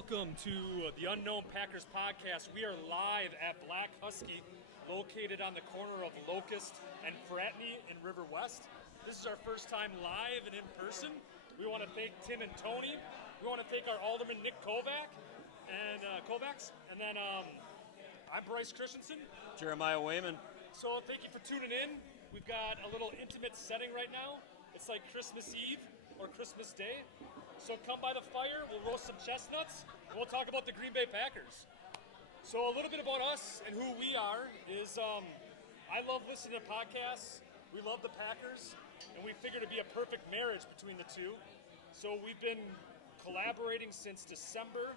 welcome to the Unknown Packers podcast. We are live at Black Husky, located on the corner of Locust and Fratney in River West. This is our first time live and in person. We want to thank Tim and Tony. We want to thank our alderman Nick Kovacs, and then I'm Bryce Christensen. Jeremiah Wayman. So thank you for tuning in. We've got a little intimate setting right now. It's like Christmas Eve or Christmas Day. So come by the fire, we'll roast some chestnuts, and we'll talk about the Green Bay Packers. So a little bit about us and who we are is I love listening to podcasts. We love the Packers, and we figured it'd be a perfect marriage between the two. So we've been collaborating since December,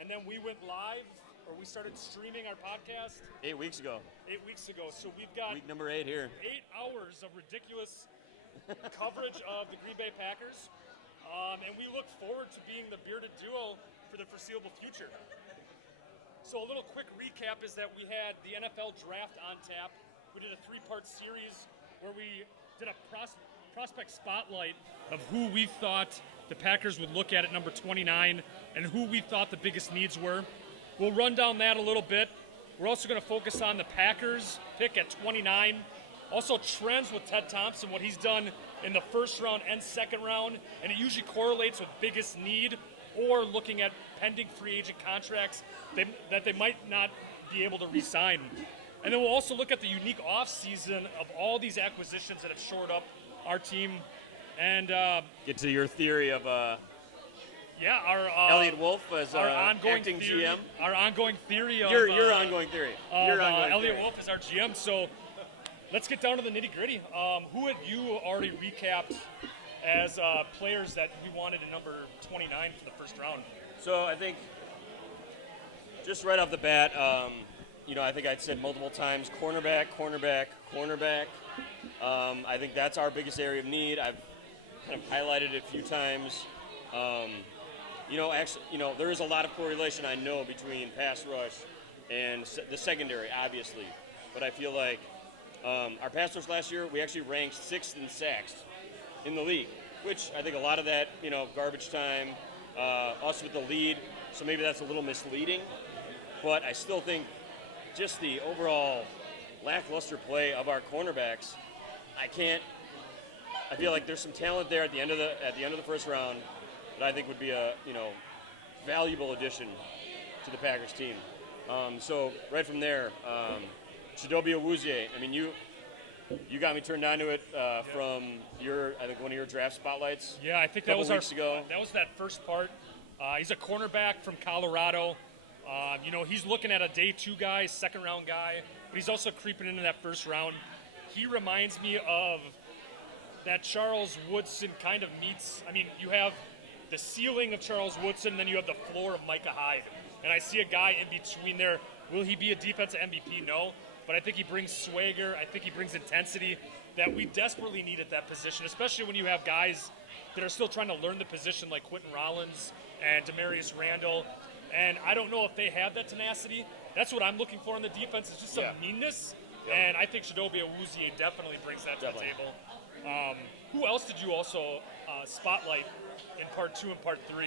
and then we went live, or we started streaming our podcast 8 weeks ago. 8 weeks ago. So we've got Week number 8 here. 8 hours of ridiculous coverage of the Green Bay Packers. And we look forward to being the bearded duo for the foreseeable future. So a little quick recap is that we had the NFL Draft on tap. We did a 3-part series where we did a prospect spotlight of who we thought the Packers would look at number 29 and who we thought the biggest needs were. We'll run down that a little bit. We're also going to focus on the Packers pick at 29. Also trends with Ted Thompson, what he's done in the first round and second round, and it usually correlates with biggest need or looking at pending free agent contracts that they might not be able to re-sign. And then we'll also look at the unique offseason of all these acquisitions that have shored up our team. And get to your theory of our Elliot Wolf as our ongoing acting theory, GM. Our ongoing theory of Your ongoing theory. Elliot Wolf is our GM. So let's get down to the nitty-gritty. Who had you already recapped as players that we wanted in number 29 for the first round? So I think just right off the bat, I think I'd said multiple times, cornerback. I think that's our biggest area of need. I've kind of highlighted it a few times. There is a lot of correlation, I know, between pass rush and the secondary, obviously. But I feel like our pass rush last year, we actually ranked 6th in sacks in the league, which I think a lot of that, garbage time, us with the lead, so maybe that's a little misleading. But I still think just the overall lackluster play of our cornerbacks, I feel like there's some talent there at the end of the first round that I think would be a valuable addition to the Packers team. So right from there, Chidobe Awuzie. I mean, you got me turned on to it from one of your draft spotlights. Yeah, I think that was that was that first part. He's a cornerback from Colorado. He's looking at a day 2 guy, second round guy, but he's also creeping into that first round. He reminds me of that Charles Woodson kind of meets. I mean, you have the ceiling of Charles Woodson, and then you have the floor of Micah Hyde. And I see a guy in between there. Will he be a defensive MVP? No. But I think he brings swagger. I think he brings intensity that we desperately need at that position, especially when you have guys that are still trying to learn the position like Quentin Rollins and Demarius Randall. And I don't know if they have that tenacity. That's what I'm looking for in the defense, is just some meanness. Yeah. And I think Chidobe Awuzie definitely brings that to the table. Who else did you also spotlight in part 2 and part 3?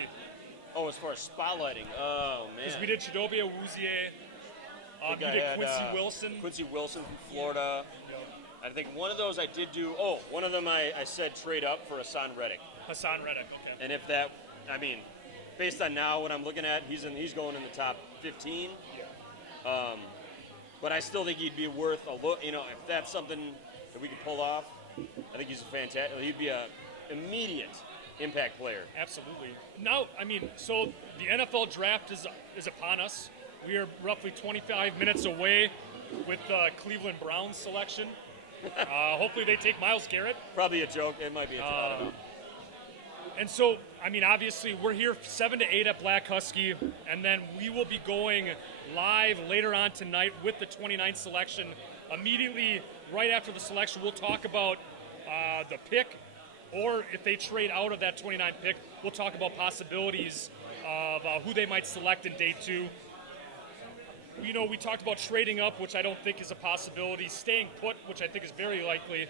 Oh, as far as spotlighting, oh man. Because we did Chidobe Awuzie. You did Quincy Wilson. Quincy Wilson from Florida. Yep. I think one of those I did do. Oh, one of them I said trade up for Hassan Reddick. Hassan Reddick, okay. And if that, based on now what I'm looking at, he's going in the top 15. Yeah. But I still think he'd be worth a look. If that's something that we could pull off, I think he's he'd be a immediate impact player. Absolutely. Now, so the NFL draft is upon us. We are roughly 25 minutes away with Cleveland Browns selection. Hopefully they take Myles Garrett. Probably a joke. It might be a joke. I don't know. And so, obviously, we're here 7 to 8 at Black Husky, and then we will be going live later on tonight with the 29th selection. Immediately, right after the selection, we'll talk about the pick, or if they trade out of that 29 pick, we'll talk about possibilities of who they might select in day 2. We talked about trading up, which I don't think is a possibility, staying put, which I think is very likely,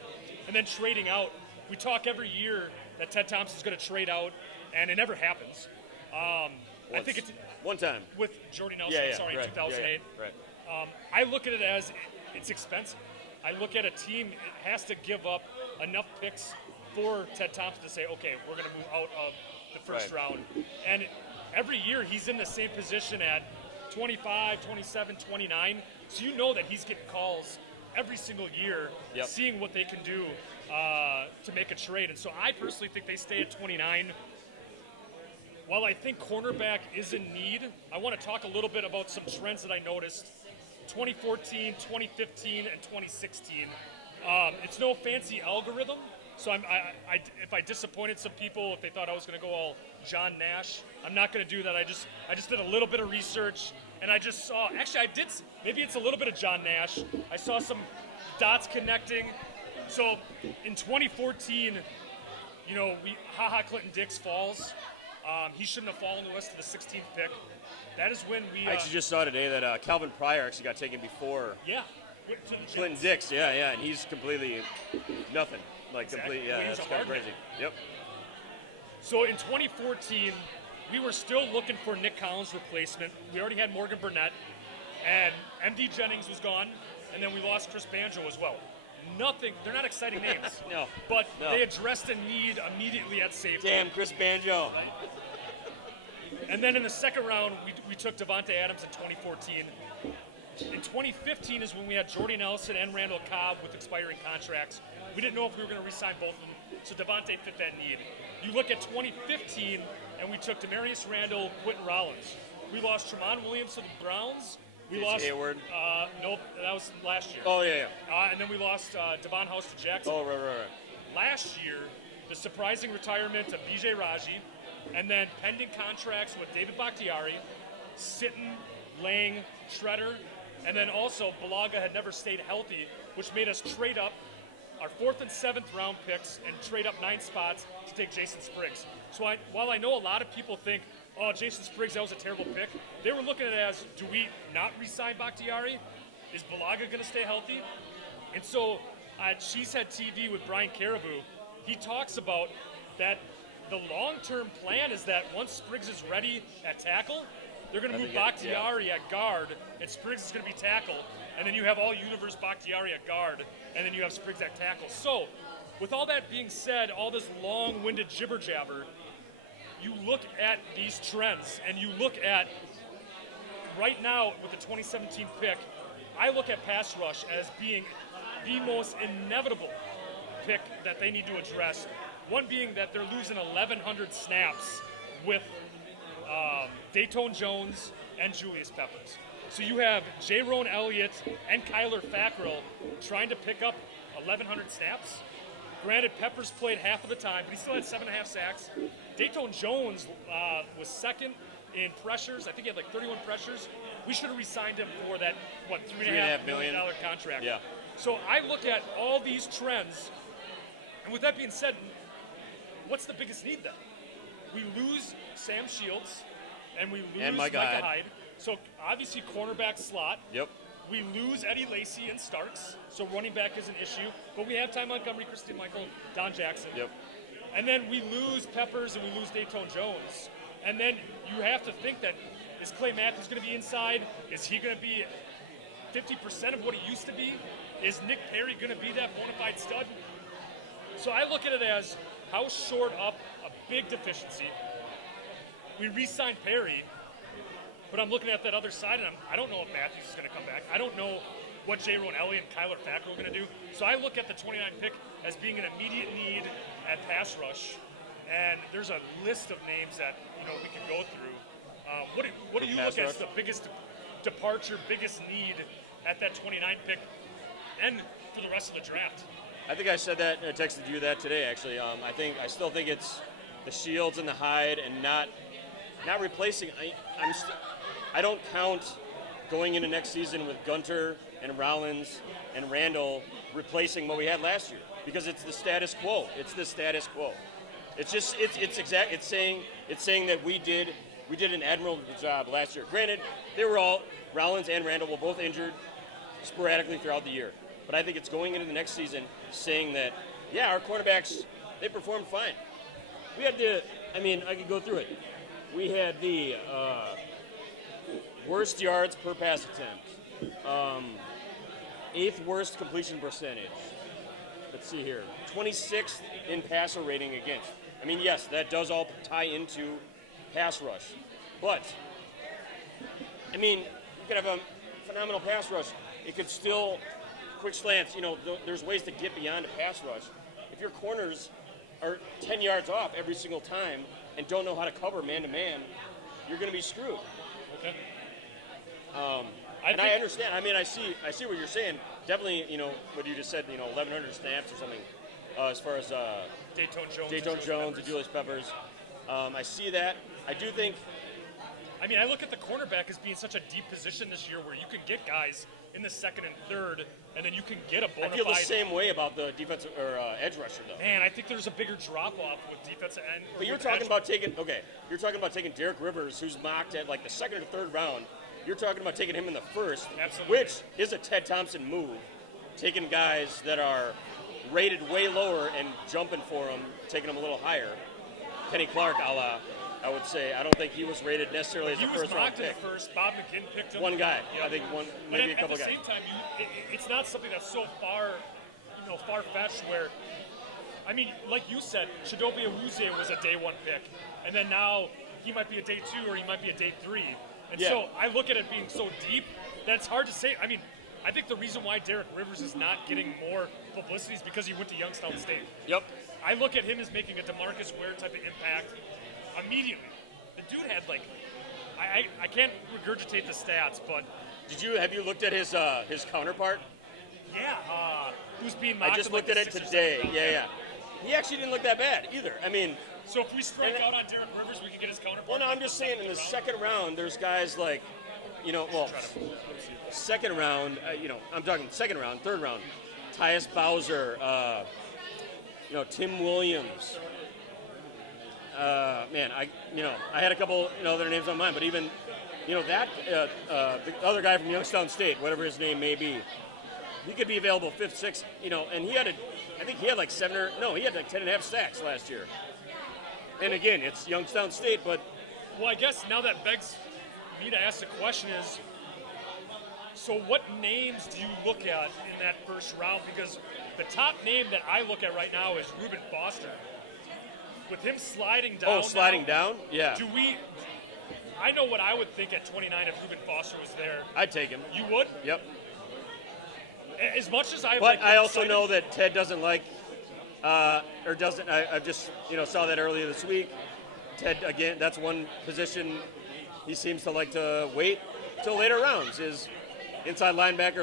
and then trading out. We talk every year that Ted Thompson's going to trade out, and it never happens. I think it's one time. with Jordy Nelson. Yeah, Sorry, right. 2008. Yeah, right. I look at it as it's expensive. I look at a team has to give up enough picks for Ted Thompson to say, okay, we're going to move out of the first Right. round. And every year he's in the same position at 25, 27, 29. So you know that he's getting calls every single year, Yep. seeing what they can do to make a trade. And so I personally think they stay at 29. While I think cornerback is in need, I want to talk a little bit about some trends that I noticed 2014, 2015, and 2016. It's no fancy algorithm, so if I disappointed some people, if they thought I was going to go all John Nash, I'm not going to do that. I just did a little bit of research, and I just saw, actually I did, maybe it's a little bit of John Nash. I saw some dots connecting. So in 2014, Clinton Dix falls. He shouldn't have fallen to us to the 16th pick. That is when we. I actually just saw today that Calvin Pryor actually got taken before Yeah. Went to the Clinton Jets. Dix. Yeah, and he's completely nothing. Like Exactly. complete. Yeah, Well, he's that's a kind of hard crazy. man. Yep. So in 2014, we were still looking for Nick Collins' replacement. We already had Morgan Burnett, and MD Jennings was gone, and then we lost Chris Banjo as well. Nothing. They're not exciting names. No. But No. they addressed a need immediately at safety. Damn, Chris Banjo. And then in the second round, we took Devontae Adams in 2014. In 2015 is when we had Jordy Nelson and Randall Cobb with expiring contracts. We didn't know if we were going to re-sign both of them, so Devontae fit that need. You look at 2015, and we took Demarius Randall, Quentin Rollins. We lost Tremont Williams to the Browns. We Casey lost Hayward. Nope, that was last year. Oh yeah. And then we lost Devon House to Jackson. Oh right. Last year, the surprising retirement of BJ Raji, and then pending contracts with David Bakhtiari, Sitton, Lang, Shredder, and then also Balaga had never stayed healthy, which made us trade up our 4th and 7th round picks and trade up 9 spots to take Jason Spriggs. So while I know a lot of people think, oh, Jason Spriggs, that was a terrible pick, they were looking at it as, do we not re-sign Bakhtiari? Is Balaga going to stay healthy? And so at Cheesehead TV with Brian Caribou, he talks about that the long-term plan is that once Spriggs is ready at tackle, they're going to move Bakhtiari at guard, and Spriggs is going to be tackle, and then you have all universe Bakhtiari at guard, and then you have Spriggs at tackle. So, with all that being said, all this long-winded jibber-jabber, you look at these trends, and you look at, right now with the 2017 pick, I look at pass rush as being the most inevitable pick that they need to address. One being that they're losing 1,100 snaps with Dayton Jones and Julius Peppers. So you have Jaron Elliott and Kyler Fackrell trying to pick up 1,100 snaps. Granted, Peppers played half of the time, but he still had 7.5 sacks. Dayton Jones was second in pressures. I think he had like 31 pressures. We should have re-signed him for that, $3.5 million contract. Yeah. So I look at all these trends, and with that being said, what's the biggest need then? We lose Sam Shields, and we lose And Micah Micah Hyde. So obviously cornerback slot. Yep. We lose Eddie Lacy and Starks, so running back is an issue. But we have Ty Montgomery, Christian Michael, Don Jackson. Yep. And then we lose Peppers and we lose Dayton Jones. And then you have to think that, is Clay Matthews going to be inside? Is he going to be 50% of what he used to be? Is Nick Perry going to be that bona fide stud? So I look at it as how short up a big deficiency. We re-signed Perry, but I'm looking at that other side, and I don't know if Matthews is going to come back. I don't know what Jaron Elliott and Kyler Fackrell are going to do. So I look at the 29 pick as being an immediate need at pass rush, and there's a list of names that we can go through. What do you look at as the biggest departure, biggest need at that 29 pick, and for the rest of the draft? I think I said that. I texted you that today. Actually, I still think it's the Shields and the Hyde, and not replacing. I don't count going into next season with Gunter and Rollins and Randall replacing what we had last year, because it's the status quo. It's the status quo. It's just it's saying that we did an admirable job last year. Granted, they were all Rollins and Randall were both injured sporadically throughout the year. But I think it's going into the next season saying that, yeah, our cornerbacks, they performed fine. We had I could go through it. we had the worst yards per pass attempt, 8th worst completion percentage. Let's see here, 26th in passer rating against. I mean, yes, that does all tie into pass rush, but I mean, you could have a phenomenal pass rush. It could still quick slants. You know, there's ways to get beyond a pass rush. If your corners are 10 yards off every single time and don't know how to cover man to man, you're going to be screwed. Okay. I understand. I mean, I see what you're saying. Definitely, you know, what you just said. You know, 1,100 snaps or something. As far as Dayton Jones and Julius Peppers, I see that. I do think. I mean, I look at the cornerback as being such a deep position this year, where you can get guys in the second and third, and then you can get a bona fide. I feel the same way about the defensive or edge rusher, though. Man, I think there's a bigger drop off with defensive end. But you're talking about taking Derek Rivers, who's mocked at like the second or third round. You're talking about taking him in the first, Absolutely. Which is a Ted Thompson move, taking guys that are rated way lower and jumping for them, taking them a little higher. Kenny Clark, a la, I would say. I don't think he was rated necessarily as a first round pick. He was mocked in the first. Bob McGinn picked him. One guy, Yeah. I think one, But maybe a couple at the guys. same time, it's not something that's so far-fetched where, I mean, like you said, Chidobe Awuzie was a day one pick, and then now he might be a day two or he might be a day three. And Yeah. so I look at it being so deep that it's hard to say. I mean, I think the reason why Derek Rivers is not getting more publicity is because he went to Youngstown State. Yep. I look at him as making a DeMarcus Ware type of impact immediately. The dude had like, I can't regurgitate the stats, but Have you looked at his counterpart? yeah, who's being mocked? I just in, like, looked at the it 6th or today. 7th round. Yeah. He actually didn't look that bad either. I mean, So if we strike And- out on Derek Rivers, we can get his counterpart. well, no, I'm just saying in the second round, there's guys like, second round, I'm talking second round, third round, Tyus Bowser, Tim Williams. I had a couple, other names on mine, but even, the other guy from Youngstown State, whatever his name may be, he could be available 5th, 6th, and he had like 10.5 sacks last year. And again, it's Youngstown State, but Well, I guess now that begs me to ask the question is, so what names do you look at in that first round? Because the top name that I look at right now is Reuben Foster. With him sliding down. down? Yeah. I know what I would think at 29 if Reuben Foster was there. I'd take him. You would? Yep. As much as I But like I also excited- know that Ted doesn't like, or doesn't. I just saw that earlier this week. Ted again. That's one position he seems to like to wait till later rounds. Is inside linebacker,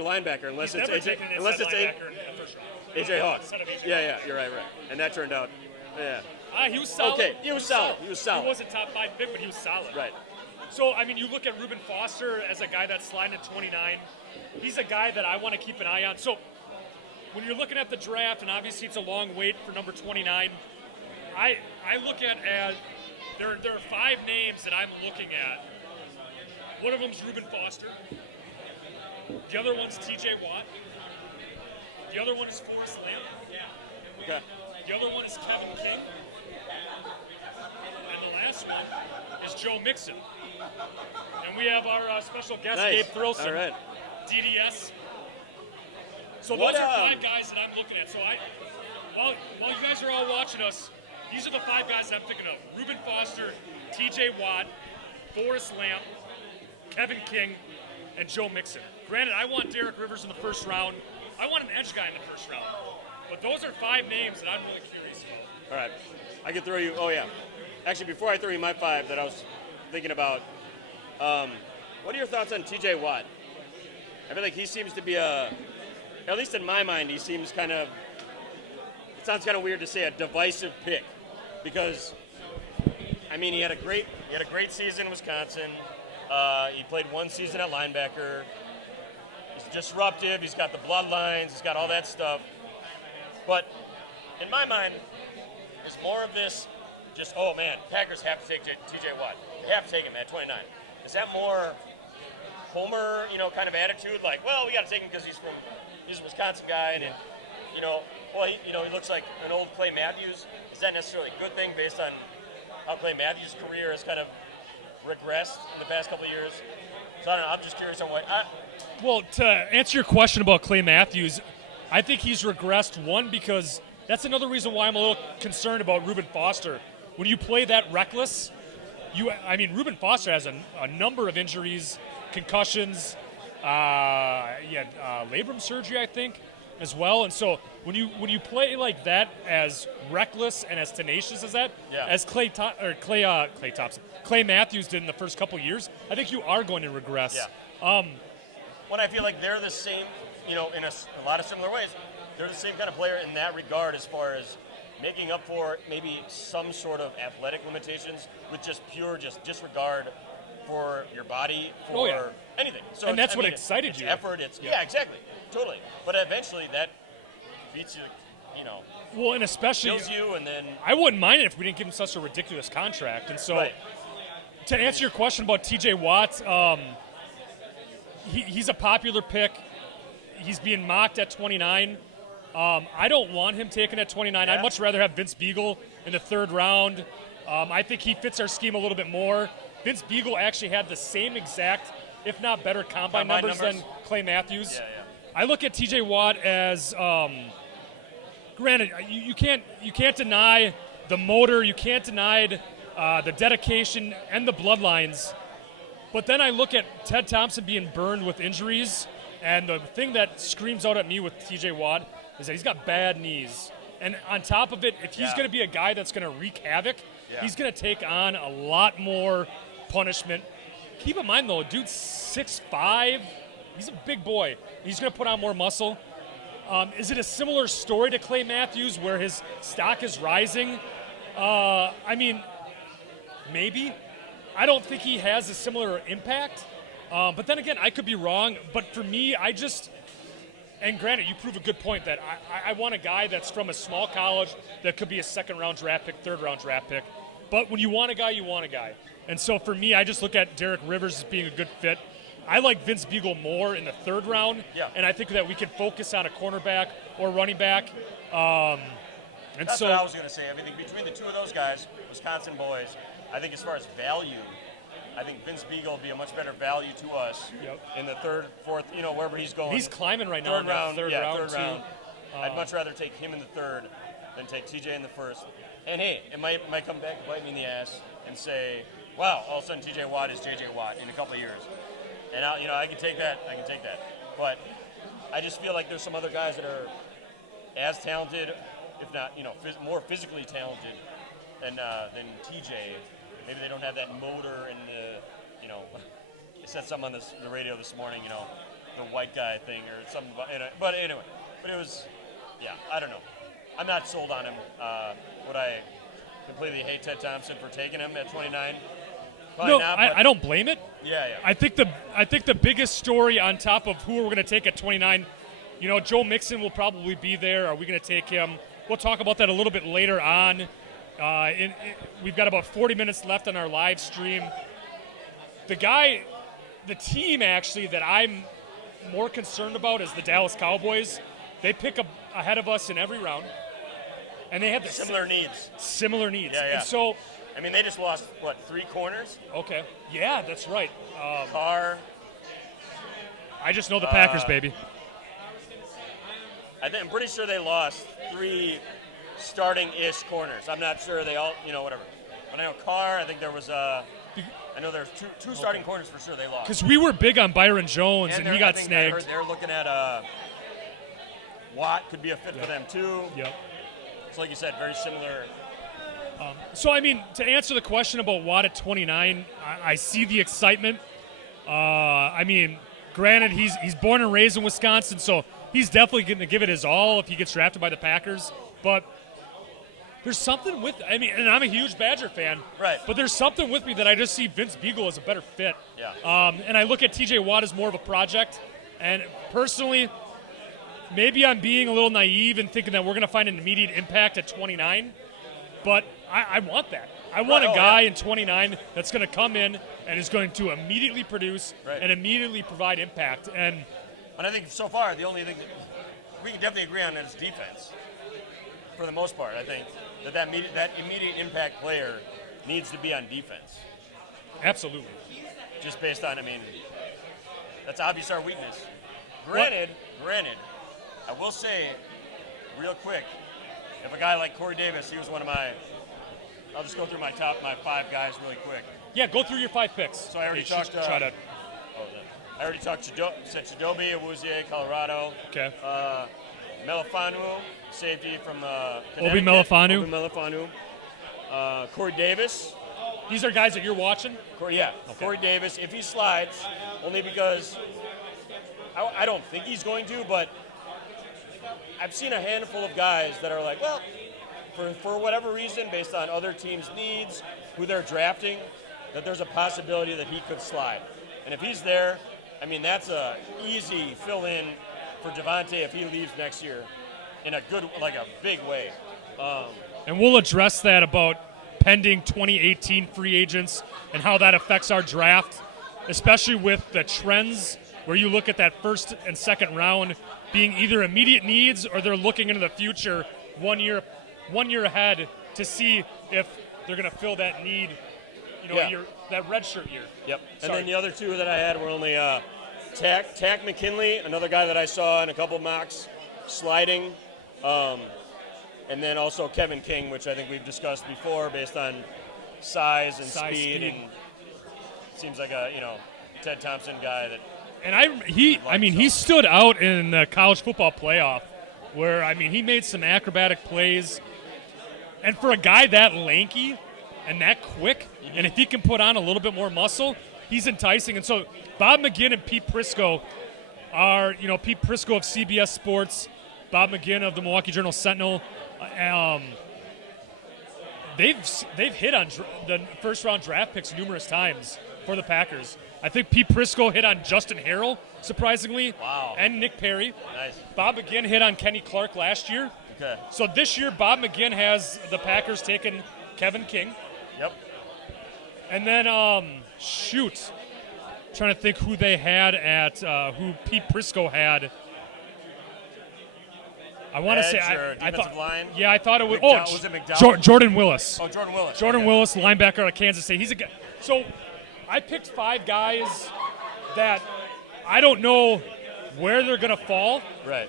unless He's it's never AJ, taken an unless inside it's linebacker in the first round. AJ Hawk. Instead of AJ Yeah, you're right. And that turned out, yeah, He was solid. Okay, he was solid. He was a top 5 pick, but he was solid. right. So, I mean, you look at Reuben Foster as a guy that's sliding at 29. He's a guy that I want to keep an eye on. So, when you're looking at the draft, and obviously it's a long wait for number 29, I look at as there are 5 names that I'm looking at. One of them's Reuben Foster. The other one's T.J. Watt. The other one is Forrest Lamb. Okay. The other one is Kevin King. And the last one is Joe Mixon. And we have our special guest, Nice. Gabe Thrilson, All right. DDS. So What, those are 5 guys that I'm looking at. So while you guys are all watching us, these are the 5 guys that I'm thinking of. Reuben Foster, T.J. Watt, Forrest Lamp, Kevin King, and Joe Mixon. Granted, I want Derek Rivers in the first round. I want an edge guy in the first round. But those are 5 names that I'm really curious about. All right. I can throw you. Oh yeah. Actually, before I throw you my 5 that I was thinking about, what are your thoughts on T.J. Watt? I feel like he seems to be at least in my mind, he seems kind of. It sounds kind of weird to say a divisive pick, because, I mean, he had a great season in Wisconsin. He played 1 season at linebacker. He's disruptive. He's got the bloodlines. He's got all that stuff. But in my mind, there's more of this. Just, oh man, Packers have to take T.J. Watt. They have to take him at 29. Is that more Homer, kind of attitude? Like, well, we got to take him because he's a Wisconsin guy, and he looks like an old Clay Matthews. Is that necessarily a good thing based on how Clay Matthews' career has kind of regressed in the past couple of years. So I don't know. I'm just curious on what. Well, to answer your question about Clay Matthews, I think he's regressed, one, because that's another reason why I'm a little concerned about Reuben Foster. When you play that reckless, Reuben Foster has a number of injuries, concussions, he had labrum surgery, I think, as well. And so when you play like that, as reckless and as tenacious as that, as Clay Matthews did in the first couple years, I think you are going to regress. Yeah. When I feel like they're the same, in a lot of similar ways, they're the same kind of player in that regard, as far as making up for maybe some sort of athletic limitations with just pure disregard for your body, for anything. So and that's what excited it's you. Effort. Yeah, exactly, totally. But eventually that beats you. Well, and especially kills you, and then I wouldn't mind it if we didn't give him such a ridiculous contract. And so, to answer your question about T.J. Watt, he's a popular pick. He's being mocked at 29. I don't want him taken at 29. I'd much rather have Vince Beagle in the third round. I think he fits our scheme a little bit more. Vince Beagle actually had the same exact, if not better, combine numbers than Clay Matthews. Yeah. I look at T.J. Watt as, granted, you can't deny the motor, you can't deny the dedication and the bloodlines. But then I look at Ted Thompson being burned with injuries, and the thing that screams out at me with T.J. Watt is that he's got bad knees. And on top of it, if he's going to be a guy that's going to wreak havoc, he's going to take on a lot more punishment. Keep in mind, though, dude's 6'5". He's a big boy. He's going to put on more muscle. Is it a similar story to Clay Matthews where his stock is rising? Maybe. I don't think he has a similar impact. But then again, I could be wrong. But for me, and granted, you prove a good point that I want a guy that's from a small college that could be a second-round draft pick, third-round draft pick. But when you want a guy, you want a guy. And so for me, I just look at Derek Rivers as being a good fit. I like Vince Beagle more in the third round, and I think that we can focus on a cornerback or running back. That's what I was going to say. I think between the two of those guys, Wisconsin boys, I think as far as value, I think Vince Beagle will be a much better value to us in the third, fourth, wherever he's going. He's climbing right now. Third round. I'd much rather take him in the third than take TJ in the first. And hey, it might come back and bite me in the ass and say, wow, all of a sudden TJ Watt is JJ Watt in a couple of years. And I can take that. But I just feel like there's some other guys that are as talented, if not, more physically talented than TJ. Maybe they don't have that motor and I said something on the radio this morning, the white guy thing or something. But it was, I don't know. I'm not sold on him. Would I completely hate Ted Thompson for taking him at 29? Probably not, I don't blame it. Yeah. I think the biggest story on top of who we're going to take at 29, Joe Mixon will probably be there. Are we going to take him? We'll talk about that a little bit later on. We've got about 40 minutes left on our live stream. The team actually that I'm more concerned about is the Dallas Cowboys. They pick up ahead of us in every round, and they have the similar needs. Yeah. And so, they just lost, 3 corners? Okay. Yeah, that's right. Carr. I just know the Packers, baby. I'm pretty sure they lost 3 starting-ish corners. I'm not sure they all, whatever. But I know Carr, I think there was I know there's two starting corners for sure they lost. Because we were big on Byron Jones, and he got snagged. They're looking at Watt could be a fit for them, too. Yep. So like you said, very similar. To answer the question about Watt at 29, I see the excitement. Granted, he's born and raised in Wisconsin, so he's definitely going to give it his all if he gets drafted by the Packers. But there's something with, and I'm a huge Badger fan. Right. But there's something with me that I just see Vince Beagle as a better fit. Yeah. And I look at TJ Watt as more of a project. And personally, maybe I'm being a little naive and thinking that we're going to find an immediate impact at 29. But I want that. I want a guy in 29 that's going to come in and is going to immediately produce and immediately provide impact. And I think so far the only thing that we can definitely agree on is defense. For the most part, I think that immediate impact player needs to be on defense. Absolutely. Just based on, I mean, that's obviously our weakness. Granted, I will say, real quick, if a guy like Corey Davis, he was one of my, I'll just go through my 5 guys really quick. Yeah, go through your 5 picks. So I already Okay, talked. try to. I already talked Chidobe, Awuzie, Colorado. Okay. Melifanu, safety from Obi Connecticut. Melifanu. Corey Davis. These are guys that you're watching? Okay. Corey Davis, if he slides, only because I don't think he's going to, but I've seen a handful of guys that are like, well, for whatever reason, based on other teams' needs, who they're drafting, that there's a possibility that he could slide. And if he's there, I mean, that's a easy fill-in for Devontae if he leaves next year in a good, like a big way. And we'll address that about pending 2018 free agents and how that affects our draft, especially with the trends where you look at that first and second round being either immediate needs or they're looking into the future 1 year ahead to see if they're going to fill that need, that redshirt year. Yep. Sorry. And then the other 2 that I had were only Tack McKinley, another guy that I saw in a couple mocks, sliding. And then also Kevin King, which I think we've discussed before based on size and speed. And seems like a, Ted Thompson guy that. And he stood out in the college football playoff where, he made some acrobatic plays. And for a guy that lanky and that quick, and if he can put on a little bit more muscle, he's enticing. And so Bob McGinn and Pete Prisco are, Pete Prisco of CBS Sports, Bob McGinn of the Milwaukee Journal-Sentinel. They've hit on the first-round draft picks numerous times for the Packers. I think Pete Prisco hit on Justin Harrell, surprisingly, and Nick Perry. Nice. Bob McGinn hit on Kenny Clark last year. Okay. So this year, Bob McGinn has the Packers taking Kevin King. Yep. And then, trying to think who they had at, who Pete Prisco had. I want to say, I thought, line? Yeah, I thought it was. Was it McDowell? Jordan Willis. Oh, Jordan Willis. Jordan Willis, linebacker out of Kansas State. He's a guy. So, I picked 5 guys that I don't know where they're going to fall. Right.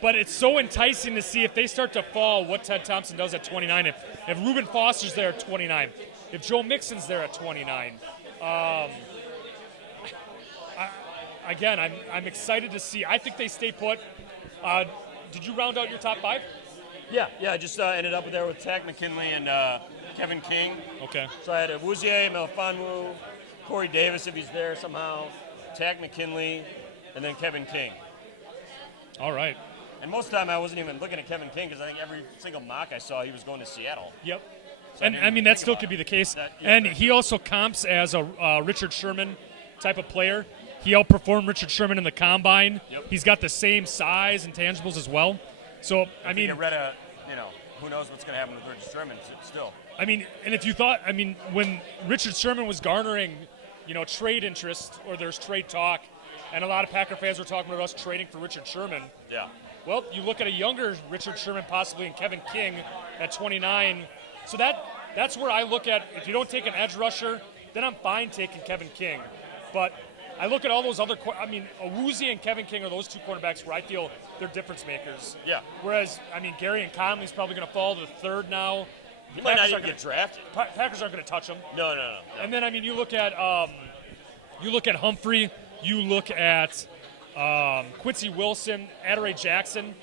But it's so enticing to see if they start to fall, what Ted Thompson does at 29. If Reuben Foster's there at 29, if Joe Mixon's there at 29. I'm excited to see. I think they stay put. Did you round out your top 5? Yeah. I just ended up there with Tack McKinley and Kevin King. Okay. So I had Awuzie, Melifanu, Corey Davis if he's there somehow, Tack McKinley, and then Kevin King. All right. And most of the time I wasn't even looking at Kevin King because I think every single mock I saw he was going to Seattle. Yep. So and that still could be the case. He also comps as a Richard Sherman type of player. He outperformed Richard Sherman in the combine. Yep. He's got the same size and tangibles as well. So you read who knows what's going to happen with Richard Sherman still. And if you thought, when Richard Sherman was garnering, trade interest or there's trade talk, and a lot of Packer fans were talking about us trading for Richard Sherman. Yeah. Well, you look at a younger Richard Sherman possibly and Kevin King at 29. So that's where I look at, if you don't take an edge rusher, then I'm fine taking Kevin King. But I look at all those other, Awuzie and Kevin King are those 2 cornerbacks where I feel they're difference makers. Yeah. Whereas, Gary and Conley's probably going to fall to the 3rd now. He might not even get drafted. Packers aren't going to touch him. No. And then, you look at Humphrey, you look at Quincy Wilson, Adoree Jackson.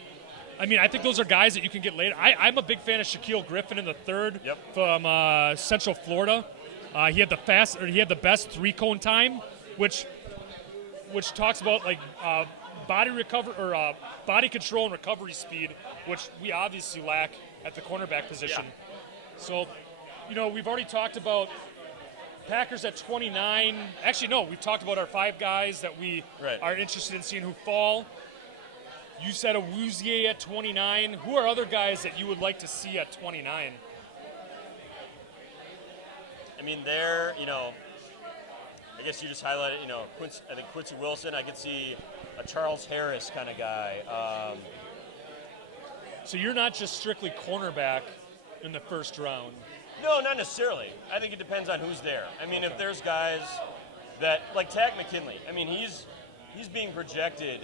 I think those are guys that you can get later. I'm a big fan of Shaquille Griffin in the 3rd from Central Florida. He had the best 3-cone time, which talks about body control and recovery speed, which we obviously lack at the cornerback position. Yeah. So, we've already talked about Packers at 29. Actually, no, we've talked about our 5 guys that we are interested in seeing who fall. You said Awuzie at 29. Who are other guys that you would like to see at 29? I guess you just highlighted, I think Quincy Wilson. I could see a Charles Harris kind of guy. So you're not just strictly cornerback in the first round. No, not necessarily. I think it depends on who's there. I mean, if there's guys that, like Takk McKinley, I mean, he's being projected,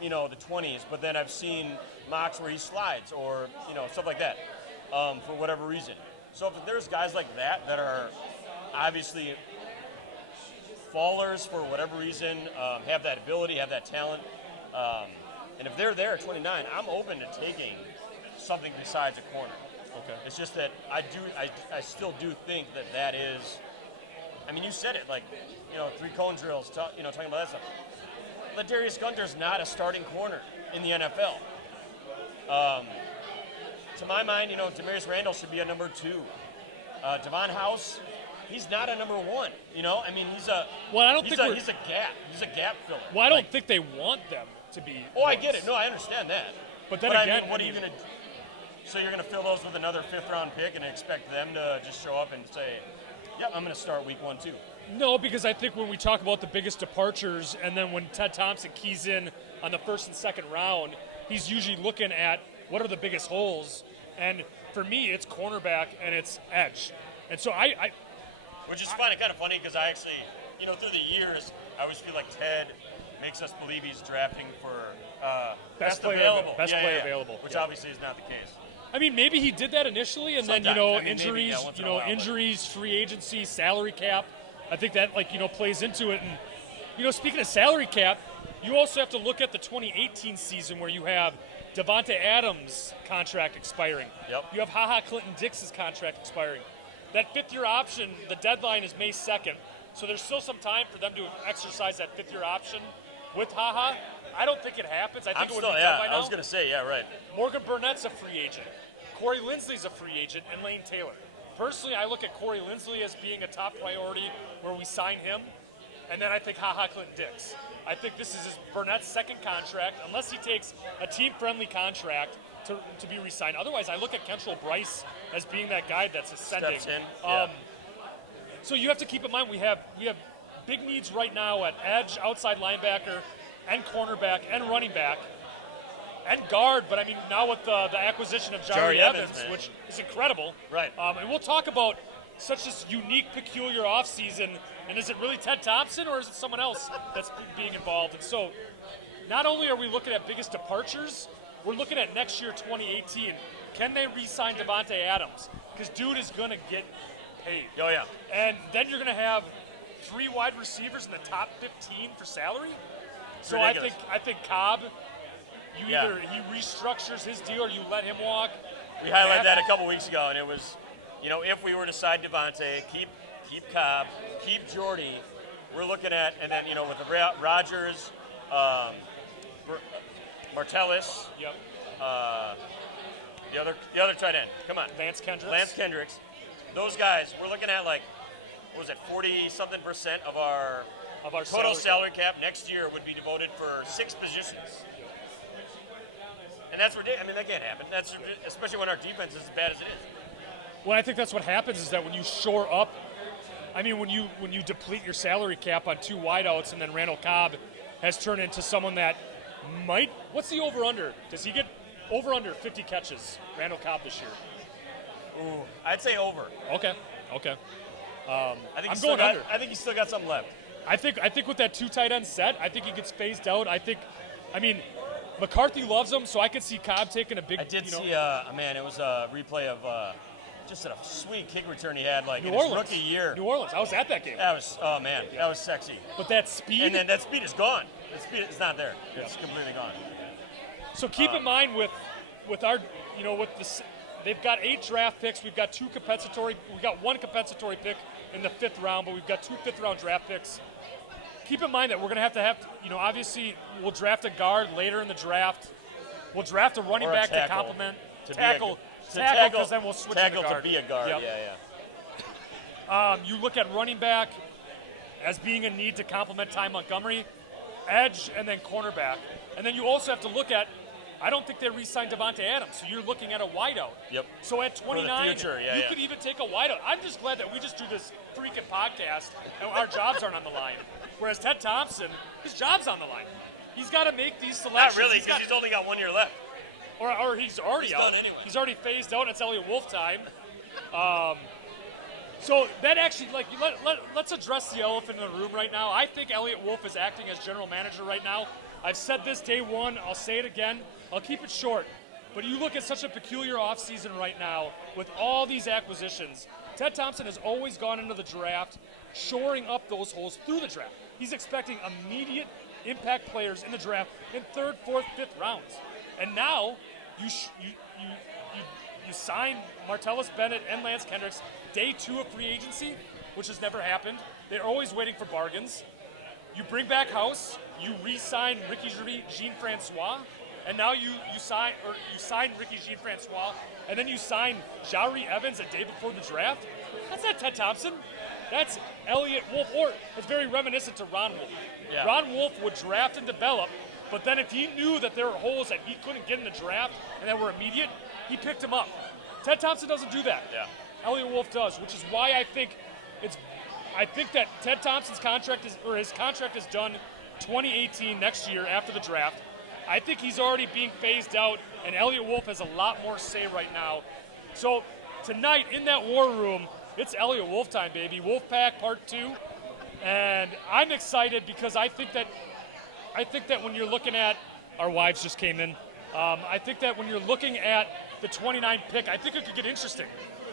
the 20s, but then I've seen mocks where he slides or, stuff like that for whatever reason. So if there's guys like that are obviously fallers for whatever reason, have that ability, have that talent, and if they're there at 29, I'm open to taking something besides a corner. Okay. It's just that I still do think that is. I mean, you said it, like, 3 cone drills, talking about that stuff. Ladarius Gunter's not a starting corner in the NFL. To my mind, Demarius Randall should be a number 2. Devon House, he's not a number 1. I mean, he's a gap. He's a gap filler. Well, I don't think they want them to be. Oh, I get it. No, I understand that. But then I again, mean, what are you going to do? So you're going to fill those with another 5th-round pick and expect them to just show up and say, "Yep, I'm going to start week 1 too." No, because I think when we talk about the biggest departures, and then when Ted Thompson keys in on the 1st and 2nd round, he's usually looking at what are the biggest holes. And for me, it's cornerback and it's edge. And so I which is kind of funny because I actually, through the years, I always feel like Ted makes us believe he's drafting for best player available. Best player available. Which Yeah. obviously is not the case. I mean, maybe he did that initially, and then Sometimes. I mean, injuries, maybe, yeah, once in a while, but- injuries, free agency, salary cap. I think that plays into it. And speaking of salary cap, you also have to look at the 2018 season where you have Devontae Adams' contract expiring. Yep. You have HaHa Clinton-Dix' contract expiring. That 5th-year option, the deadline is May 2nd, so there's still some time for them to exercise that 5th-year option with HaHa. I don't think it happens. I think it would be done by now. I was going to say, yeah, right. Morgan Burnett's a free agent. Corey Linsley's a free agent, and Lane Taylor. Personally, I look at Corey Linsley as being a top priority where we sign him, and then I think HaHa Clinton-Dix. I think this is Burnett's 2nd contract, unless he takes a team-friendly contract to be re-signed. Otherwise, I look at Kentrell Bryce as being that guy that's ascending. Steps in, yeah. So you have to keep in mind we have big needs right now at edge, outside linebacker, and cornerback, and running back, and guard. But I mean, now with the acquisition of Jari Evans, man. which is incredible. Right. And we'll talk about such this unique, peculiar offseason. And is it really Ted Thompson or is it someone else that's being involved? And so not only are we looking at biggest departures, we're looking at next year, 2018. Can they re-sign Devontae Adams? Because dude is going to get paid. Oh, yeah. And then you're going to have 3 wide receivers in the top 15 for salary. So ridiculous. I think Cobb, Yeah. either he restructures his deal or you let him walk. We highlighted that a couple weeks ago, and it was, if we were to sign Devontae, keep Cobb, keep Jordy, we're looking at, and then, with the Rodgers, Martellus, Yep. the other tight end, come on, Lance Kendricks. Lance Kendricks, those guys, we're looking at 40-something% of our total salary cap next year would be devoted for 6 positions. And that's ridiculous. I mean, that can't happen. That's especially when our defense is as bad as it is. Well, I think that's what happens is that when you shore up, I mean, when you deplete your salary cap on 2 wideouts, and then Randall Cobb has turned into someone that might. What's the over/under? Does he get over/under 50 catches, Randall Cobb, this year? Ooh, I'd say over. Okay. I think I'm going under. I think he's still got something left. I think with that 2 tight end set, I think he gets phased out. I mean, McCarthy loves him, so I could see Cobb taking a big. I did see it was a replay of just a sweet kick return he had in New his Orleans. rookie year. New Orleans. I was at that game. That was that was sexy. But that speed. And then that speed is gone. That speed is not there. It's completely gone. So keep in mind with our with this, they've got 8 draft picks. We've got 2 compensatory. We've got 1 compensatory pick in the 5th round, but we've got 2 5th-round draft picks. Keep in mind that we're going to have obviously we'll draft a guard later in the draft. We'll draft a running back to complement tackle because then we'll switch to the guard. To be a guard. Yep. Yeah. You look at running back as being a need to complement Ty Montgomery, edge, and then cornerback. And then you also have to look at, I don't think they re-signed Devontae Adams, so you're looking at a wideout. Yep. So at 29, future, you could even take a wideout. I'm just glad that we just do this freaking podcast and our jobs aren't on the line. Whereas Ted Thompson, his job's on the line. He's got to make these selections. Not really, because he's only got 1 year left. Or he's already out. done anyway. He's already phased out, and it's Elliott Wolf time. So that actually, like, let's address the elephant in the room right now. I think Elliot Wolf is acting as general manager right now. I've said this day one. I'll say it again. I'll keep it short. But you look at such a peculiar offseason right now with all these acquisitions. Ted Thompson has always gone into the draft shoring up those holes through the draft. He's expecting immediate impact players in the draft in third, fourth, fifth rounds. And now you sign Martellus Bennett and Lance Kendricks day 2 of free agency, which has never happened. They're always waiting for bargains. You bring back House, you re-sign Ricky Jean-Francois, and now you sign Ricky Jean-Francois, and then you sign Jari Evans a day before the draft. That's not Ted Thompson. That's Elliot Wolf, or it's very reminiscent to Ron Wolf. Yeah. Ron Wolf would draft and develop, but then if he knew that there were holes that he couldn't get in the draft and that were immediate, he picked them up. Ted Thompson doesn't do that. Yeah. Elliot Wolf does, which is why I think that Ted Thompson's contract his contract is done 2018 next year after the draft. I think he's already being phased out, and Elliot Wolf has a lot more say right now. So tonight in that war room, it's Elliot Wolf time, baby. Wolfpack Part 2, and I'm excited because I think that when you're looking at our wives just came in. I think that when you're looking at the 29 pick, I think it could get interesting,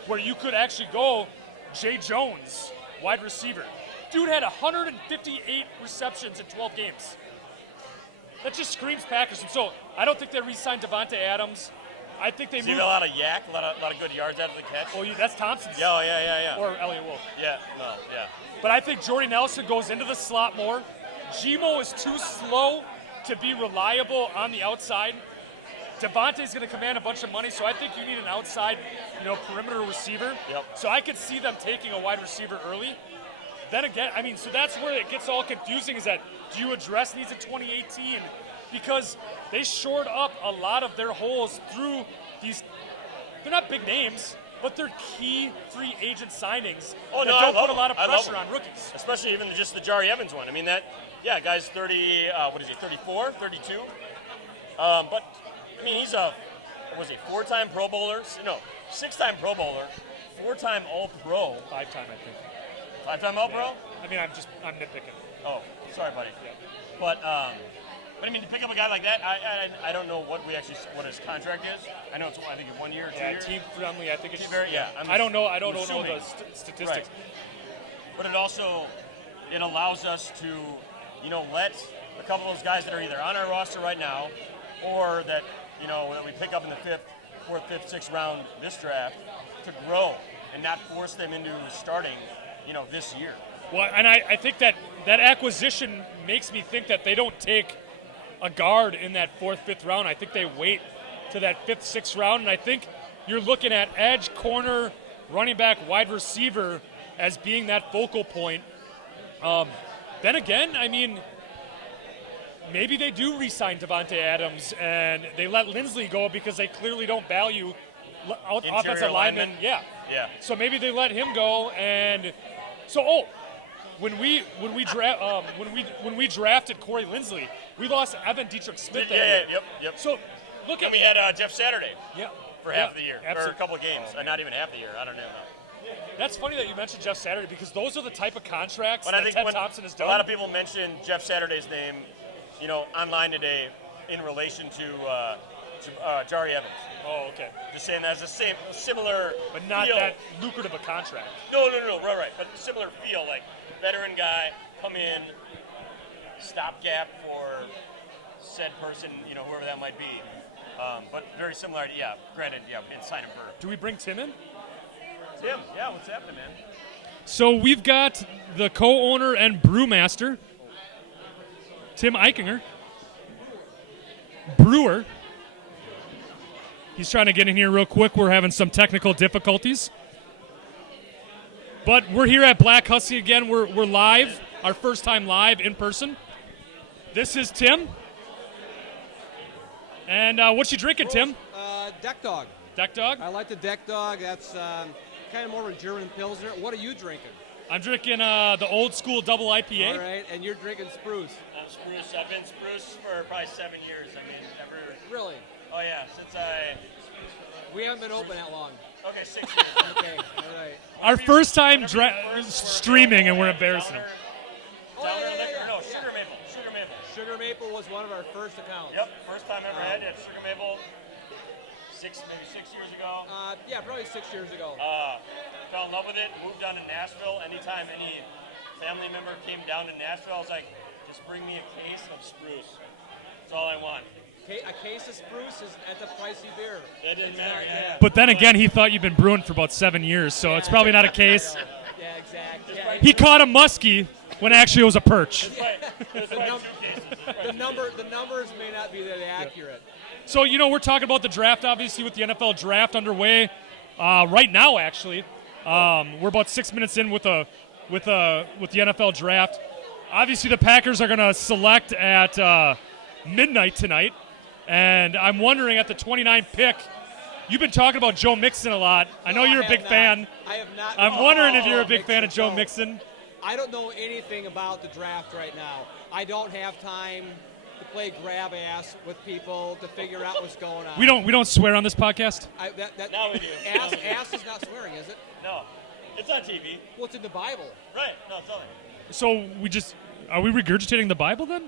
where you could actually go Jay Jones, wide receiver. Dude had 158 receptions in 12 games. That just screams Packers. And so I don't think they re-signed Devontae Adams. I think they See moved. a lot of yak, a lot of good yards after the catch. Oh, that's Thompson's. Yeah. Or Elliot Wolf. Yeah. But I think Jordy Nelson goes into the slot more. Gmo is too slow to be reliable on the outside. Devontae's going to command a bunch of money, so I think you need an outside, perimeter receiver. Yep. So I could see them taking a wide receiver early. Then again, so that's where it gets all confusing, is that do you address needs in 2018? Because they shored up a lot of their holes through these, they're not big names, but they're key free agent signings that I don't love put a lot of them. I love pressure them. on rookies. Especially even just the Jari Evans one. I mean, guy's 30, 34, 32? But, he's was he 4-time Pro Bowler? No, 6-time Pro Bowler, 4-time All-Pro. 5-time, I think. 5-time All-Pro? I'm nitpicking. Oh, sorry, buddy. Yeah. But to pick up a guy like that, I don't know what his contract is. I know I think it's 1 year, 2 Yeah, years. team friendly. I think it's I don't know. I I'm don't know assuming. the statistics. Right. But it allows us to, let a couple of those guys that are either on our roster right now, or that that we pick up in the 4th, 5th, 6th round this draft, to grow and not force them into starting, this year. Well, and I think that acquisition makes me think that they don't take a guard in that 4th, 5th round. I think they wait to that 5th, 6th round, and I think you're looking at edge, corner, running back, wide receiver as being that focal point. Then again, maybe they do re-sign Devontae Adams and they let Lindsley go because they clearly don't value offensive linemen. Yeah. So maybe they let him go, and so when we drafted Corey Lindsley, we lost Evan Dietrich Smith that year. Yep. So look at We had Jeff Saturday for half the year, or a absolutely. couple of games, not even half the year. I don't know. That's funny that you mentioned Jeff Saturday, because those are the type of contracts But that I think Ted Thompson has done. a lot of people mentioned Jeff Saturday's name, online today in relation to Jari Evans. Oh, okay. Just saying that's similar But not feel. that lucrative a contract. No, right. But similar feel, like veteran guy, come in, stopgap for said person, whoever that might be. But very similar, granted, and sign him for. Do we bring Tim in? Tim, what's happening, man? So we've got the co-owner and brewmaster, Tim Eichinger, brewer. He's trying to get in here real quick. We're having some technical difficulties. But we're here at Black Hussy again. We're live, our first time live in person. This is Tim. And what you drinking, Tim? Deck Dog. Deck Dog? I like the Deck Dog. That's kind of more of a German Pilsner. What are you drinking? I'm drinking the old school double IPA. All right, and you're drinking Spruce. I'm Spruce. I've been Spruce for probably 7 years. Really? Oh yeah, since We haven't been open that long. Okay, 6 years. Okay, all right. Our first time Whenever you first were streaming, and we're available, embarrassing them. Downer yeah, Liquor? No, yeah. Sugar Maple. Sugar Maple. Sugar Maple was one of our first accounts. Yep, first time ever had it at Sugar Maple. Maybe 6 years ago. Yeah, probably 6 years ago. Fell in love with it. Moved down to Nashville. Anytime any family member came down to Nashville, I was like, just bring me a case of spruce. That's all I want. A case of spruce is at the pricey beer. That didn't matter. Yeah. But then again, he thought you'd been brewing for about 7 years, so it's probably not a case. Yeah, exactly. Yeah, He caught a muskie when actually it was a perch. Right. There's probably 2 cases. the numbers may not be that accurate. So, we're talking about the draft, obviously, with the NFL draft underway right now, actually. We're about 6 minutes in with the NFL draft. Obviously, the Packers are going to select at midnight tonight. And I'm wondering, at the 29th pick, you've been talking about Joe Mixon a lot. I know you're a big fan. I have not. I'm wondering if you're a big fan of Joe so Mixon. I don't know anything about the draft right now. I don't have time to play grab ass with people to figure out what's going on. We don't swear on this podcast. Now we do. Ass is not swearing, is it? No. It's on TV. Well, it's in the Bible. Right. No, it's on there. So are we regurgitating the Bible then?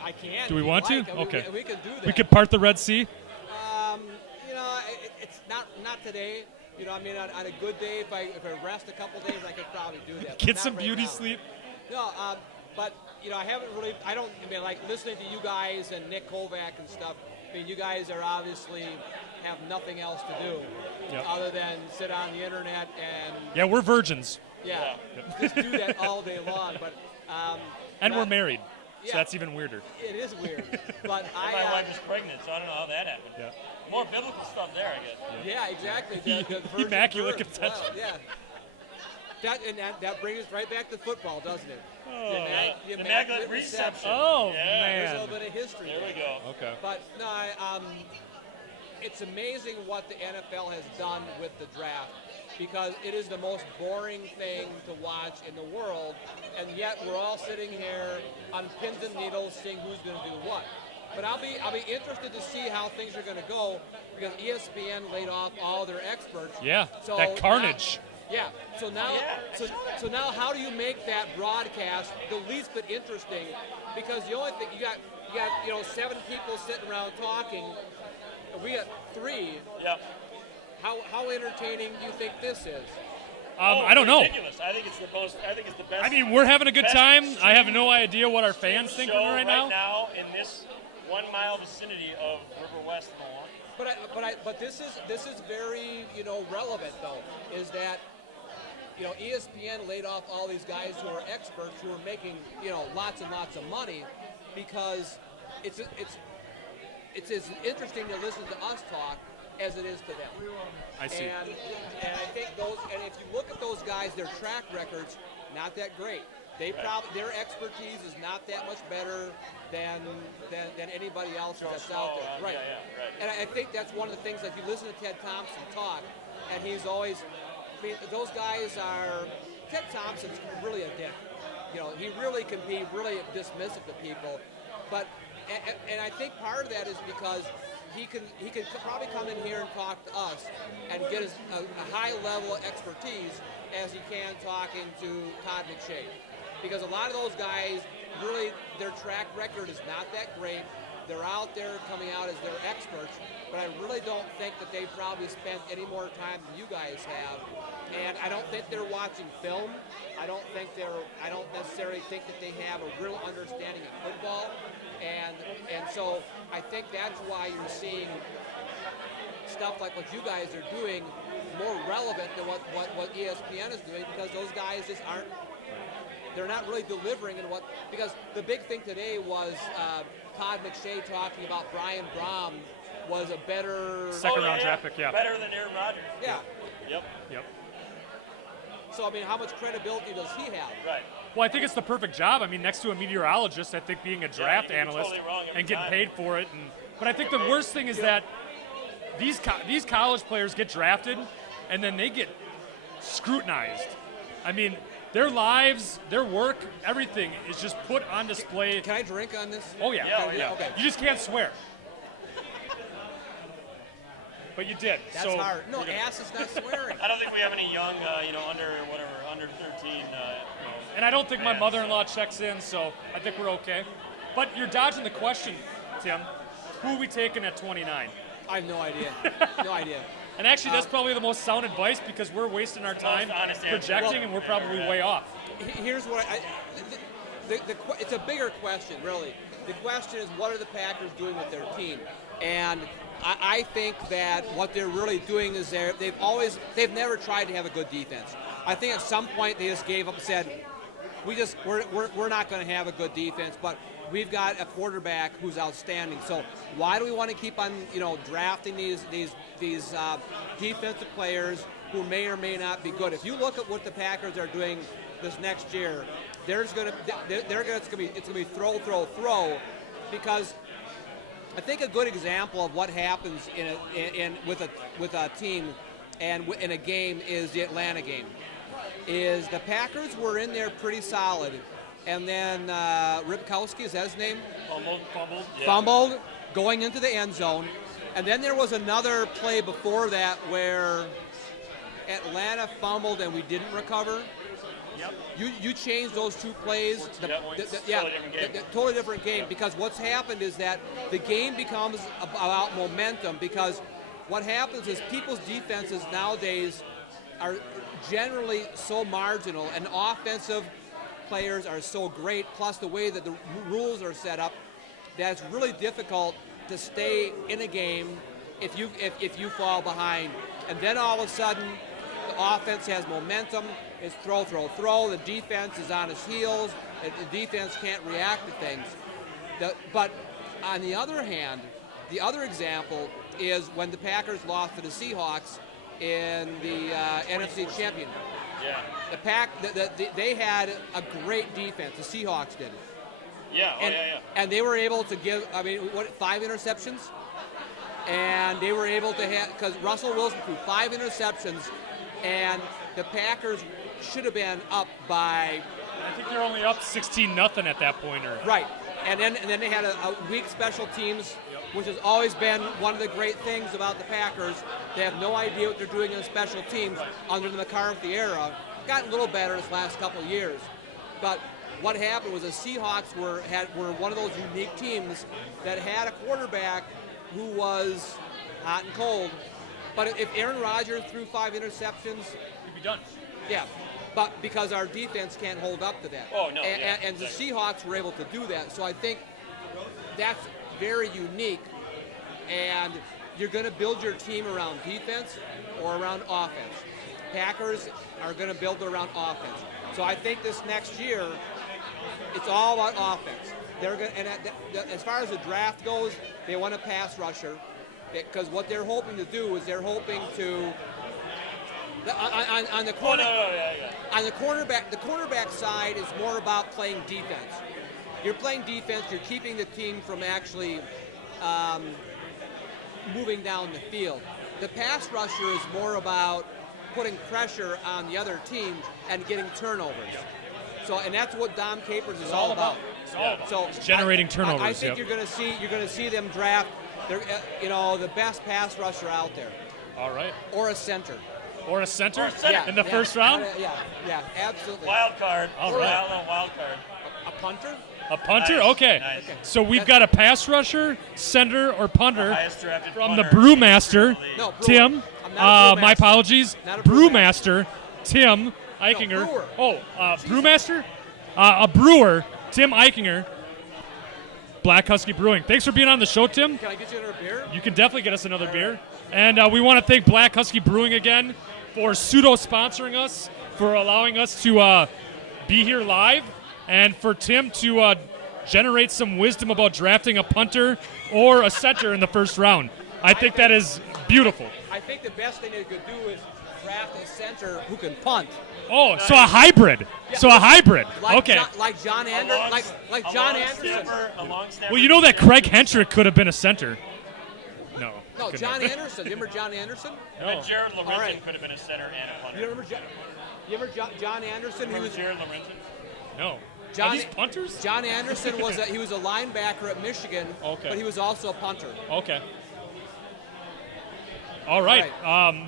I can. Do we if you want to? like. I mean, Okay. We can do that. We could part the Red Sea. It's not today. I mean, on a good day, if I rest a couple days, I could probably do that. but Get not some right beauty now. sleep. No, but I haven't really. I mean, like listening to you guys and Nick Kovac and stuff. I mean, you guys are obviously have nothing else to do Yep. other than sit on the internet and Yeah, we're virgins. just do that all day long. But And we're not- married. Yeah. So that's even weirder. It is weird, but My wife is pregnant, so I don't know how that happened. Yeah. More biblical stuff there, I guess. Yeah, exactly. The virgin Immaculate birth. conception. Well, yeah. That brings us right back to football, doesn't it? The Immaculate reception. Oh, Yeah, There's a little man. bit of history There we there. go. Okay. But no, it's amazing what the NFL has done with the draft because it is the most boring thing to watch in the world, and yet we're all sitting here on pins and needles seeing who's going to do what. But I'll be interested to see how things are going to go because ESPN laid off all their experts. Yeah, So that carnage. Yeah. So now, so now, how do you make that broadcast the least bit interesting? Because the only thing you got 7 people sitting around talking. We got 3. Yep. How entertaining do you think this is? I don't know. Ridiculous. I think it's the most. I think it's the best. I mean, we're having a good best time. I have stream- no idea what our fans think of show it right now. in this 1 mile vicinity of River West and Milwaukee. But this is very relevant though. Is that ESPN laid off all these guys who are experts who are making lots and lots of money because it's as interesting to listen to us talk as it is to them. I see. And I think if you look at those guys, their track records, not that great. Their expertise is not that much better than anybody else's that's out there. Right. Yeah, right. And I think that's one of the things. If you listen to Ted Thompson talk, and he's always, those guys are. Ted Thompson's really a dick. He really can be really dismissive to people, but and I think part of that is because he can probably come in here and talk to us and get a high level of expertise as he can talking to Todd McShay. Because a lot of those guys, really, their track record is not that great. They're out there coming out as their experts, but I really don't think that they've probably spent any more time than you guys have. And I don't think they're watching film. I don't necessarily think that they have a real understanding of football. And so I think that's why you're seeing stuff like what you guys are doing more relevant than what ESPN is doing because those guys just aren't. They're not really delivering because the big thing today was Todd McShay talking about Brian Brom was a better Second round draft pick, yeah. Better than Aaron Rodgers. Yeah. Yep. So I mean, how much credibility does he have? Right. Well, I think it's the perfect job. I mean, next to a meteorologist, I think being a draft you can be analyst totally wrong every and getting time. paid for it. But I think the worst thing is that these college players get drafted and then they get scrutinized. I mean, their lives, their work, everything is just put on display. Can I drink on this? Oh yeah. Yeah. Okay. You just can't swear. but you did. That's so hard. No, ass is not swearing. I don't think we have any young, under 13. And I don't think my fans. mother-in-law checks in, so I think we're okay. But you're dodging the question, Tim. Who are we taking at 29? I have no idea. No idea. And actually, that's probably the most sound advice because we're wasting our time honest answer. projecting, and we're probably way off. Here's what it's a bigger question, really. The question is, what are the Packers doing with their team? And I think that what they're really doing is they've never tried to have a good defense. I think at some point they just gave up and said, we're not going to have a good defense, but we've got a quarterback who's outstanding. So why do we want to keep on drafting these defensive players who may or may not be good? If you look at what the Packers are doing this next year, it's going to be throw, because I think a good example of what happens with a team and in a game is the Atlanta game. Is the Packers were in there pretty solid, and then Ripkowski, is that his name? Fumbled going into the end zone, and then there was another play before that where Atlanta fumbled and we didn't recover. Yep. You changed those two plays. Totally different game. Because what's happened is that the game becomes about momentum. Because what happens is people's defenses nowadays are generally so marginal, and offensive players are so great. Plus the way that the rules are set up, that it's really difficult to stay in a game if you fall behind. And then all of a sudden, the offense has momentum. It's throw. The defense is on its heels. The defense can't react to things. But on the other hand, the other example is when the Packers lost to the Seahawks in the NFC Championship. Yeah. They had a great defense. The Seahawks did. Yeah. And they were able to give, 5 interceptions? And they were able to have, because Russell Wilson threw 5 interceptions, and the Packers should have been up by... I think they're only up 16-0 at that point. Right. And then they had a weak special teams, which has always been one of the great things about the Packers. They have no idea what they're doing in special teams under the McCarthy era. Gotten a little better this last couple of years. But what happened was the Seahawks were one of those unique teams that had a quarterback who was hot and cold. But if Aaron Rodgers threw 5 interceptions, You'd be done. yeah. But because our defense can't hold up to that. Oh, no, And the Seahawks were able to do that. So I think that's very unique. And you're going to build your team around defense or around offense. Packers are going to build around offense. So I think this next year, it's all about offense. They're going, as far as the draft goes, they want a pass rusher, because what they're hoping to do is they're hoping to on the corner. On the cornerback side is more about playing defense. You're playing defense. You're keeping the team from actually moving down the field. The pass rusher is more about putting pressure on the other team and getting turnovers. So, and that's what Dom Capers is all about. It's all about. So It's generating turnovers. I think you're going to see them draft the best pass rusher out there, All right. or a center. Or a center Yeah, in the first round? Yeah, absolutely. Wild card. All right. Wild card. A punter? A punter? Nice, Okay. nice. So we've got a pass rusher, center, or punter Highest drafted from the punter Brewmaster. in the league. No, Brewer. Tim. I'm not a My brewmaster. apologies. Not a Brewmaster. Tim Eichinger. Brewer. Brewmaster? A brewer. Tim Eichinger. Black Husky Brewing. Thanks for being on the show, Tim. Can I get you another beer? You can definitely get us another beer. And we want to thank Black Husky Brewing again for pseudo-sponsoring us, for allowing us to be here live, and for Tim to generate some wisdom about drafting a punter or a center in the first round. I think that is beautiful. I think the best thing they could do is draft a center who can punt. Oh, so a hybrid. So a hybrid. Okay. Like John Anderson. Like John Anderson. Well, you know that Craig Hentrick could have been a center. No. No, couldn't John have. Anderson. You remember John Anderson? No. Jared Lorenzen All right. could have been a center and a punter. You remember John Anderson? He Remember was Jared Lorenzen? No. John, Are these punters? John Anderson was he was a linebacker at Michigan, Okay. but he was also a punter. Okay. All right.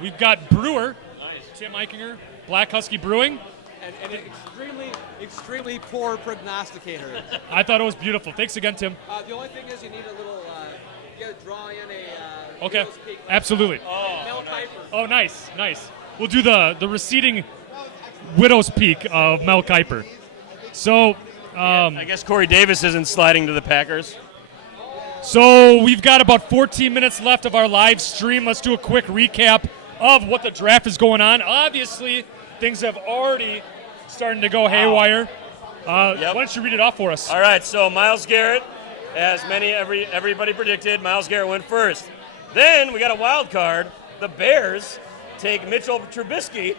We've got Brewer, Tim Eichinger, Black Husky Brewing. And an extremely poor prognosticator. I thought it was beautiful. Thanks again, Tim. The only thing is you need a little, you got to draw in a Okay. Widow's Peak. Absolutely. Mel Kiper. Oh, nice. We'll do the receding Widow's Peak of Mel Kiper. So, I guess Corey Davis isn't sliding to the Packers. So we've got about 14 minutes left of our live stream. Let's do a quick recap of what the draft is going on. Obviously, things have already started to go haywire. Why don't you read it off for us? All right, so Myles Garrett, as everybody predicted, Myles Garrett went first. Then we got a wild card. The Bears take Mitchell Trubisky.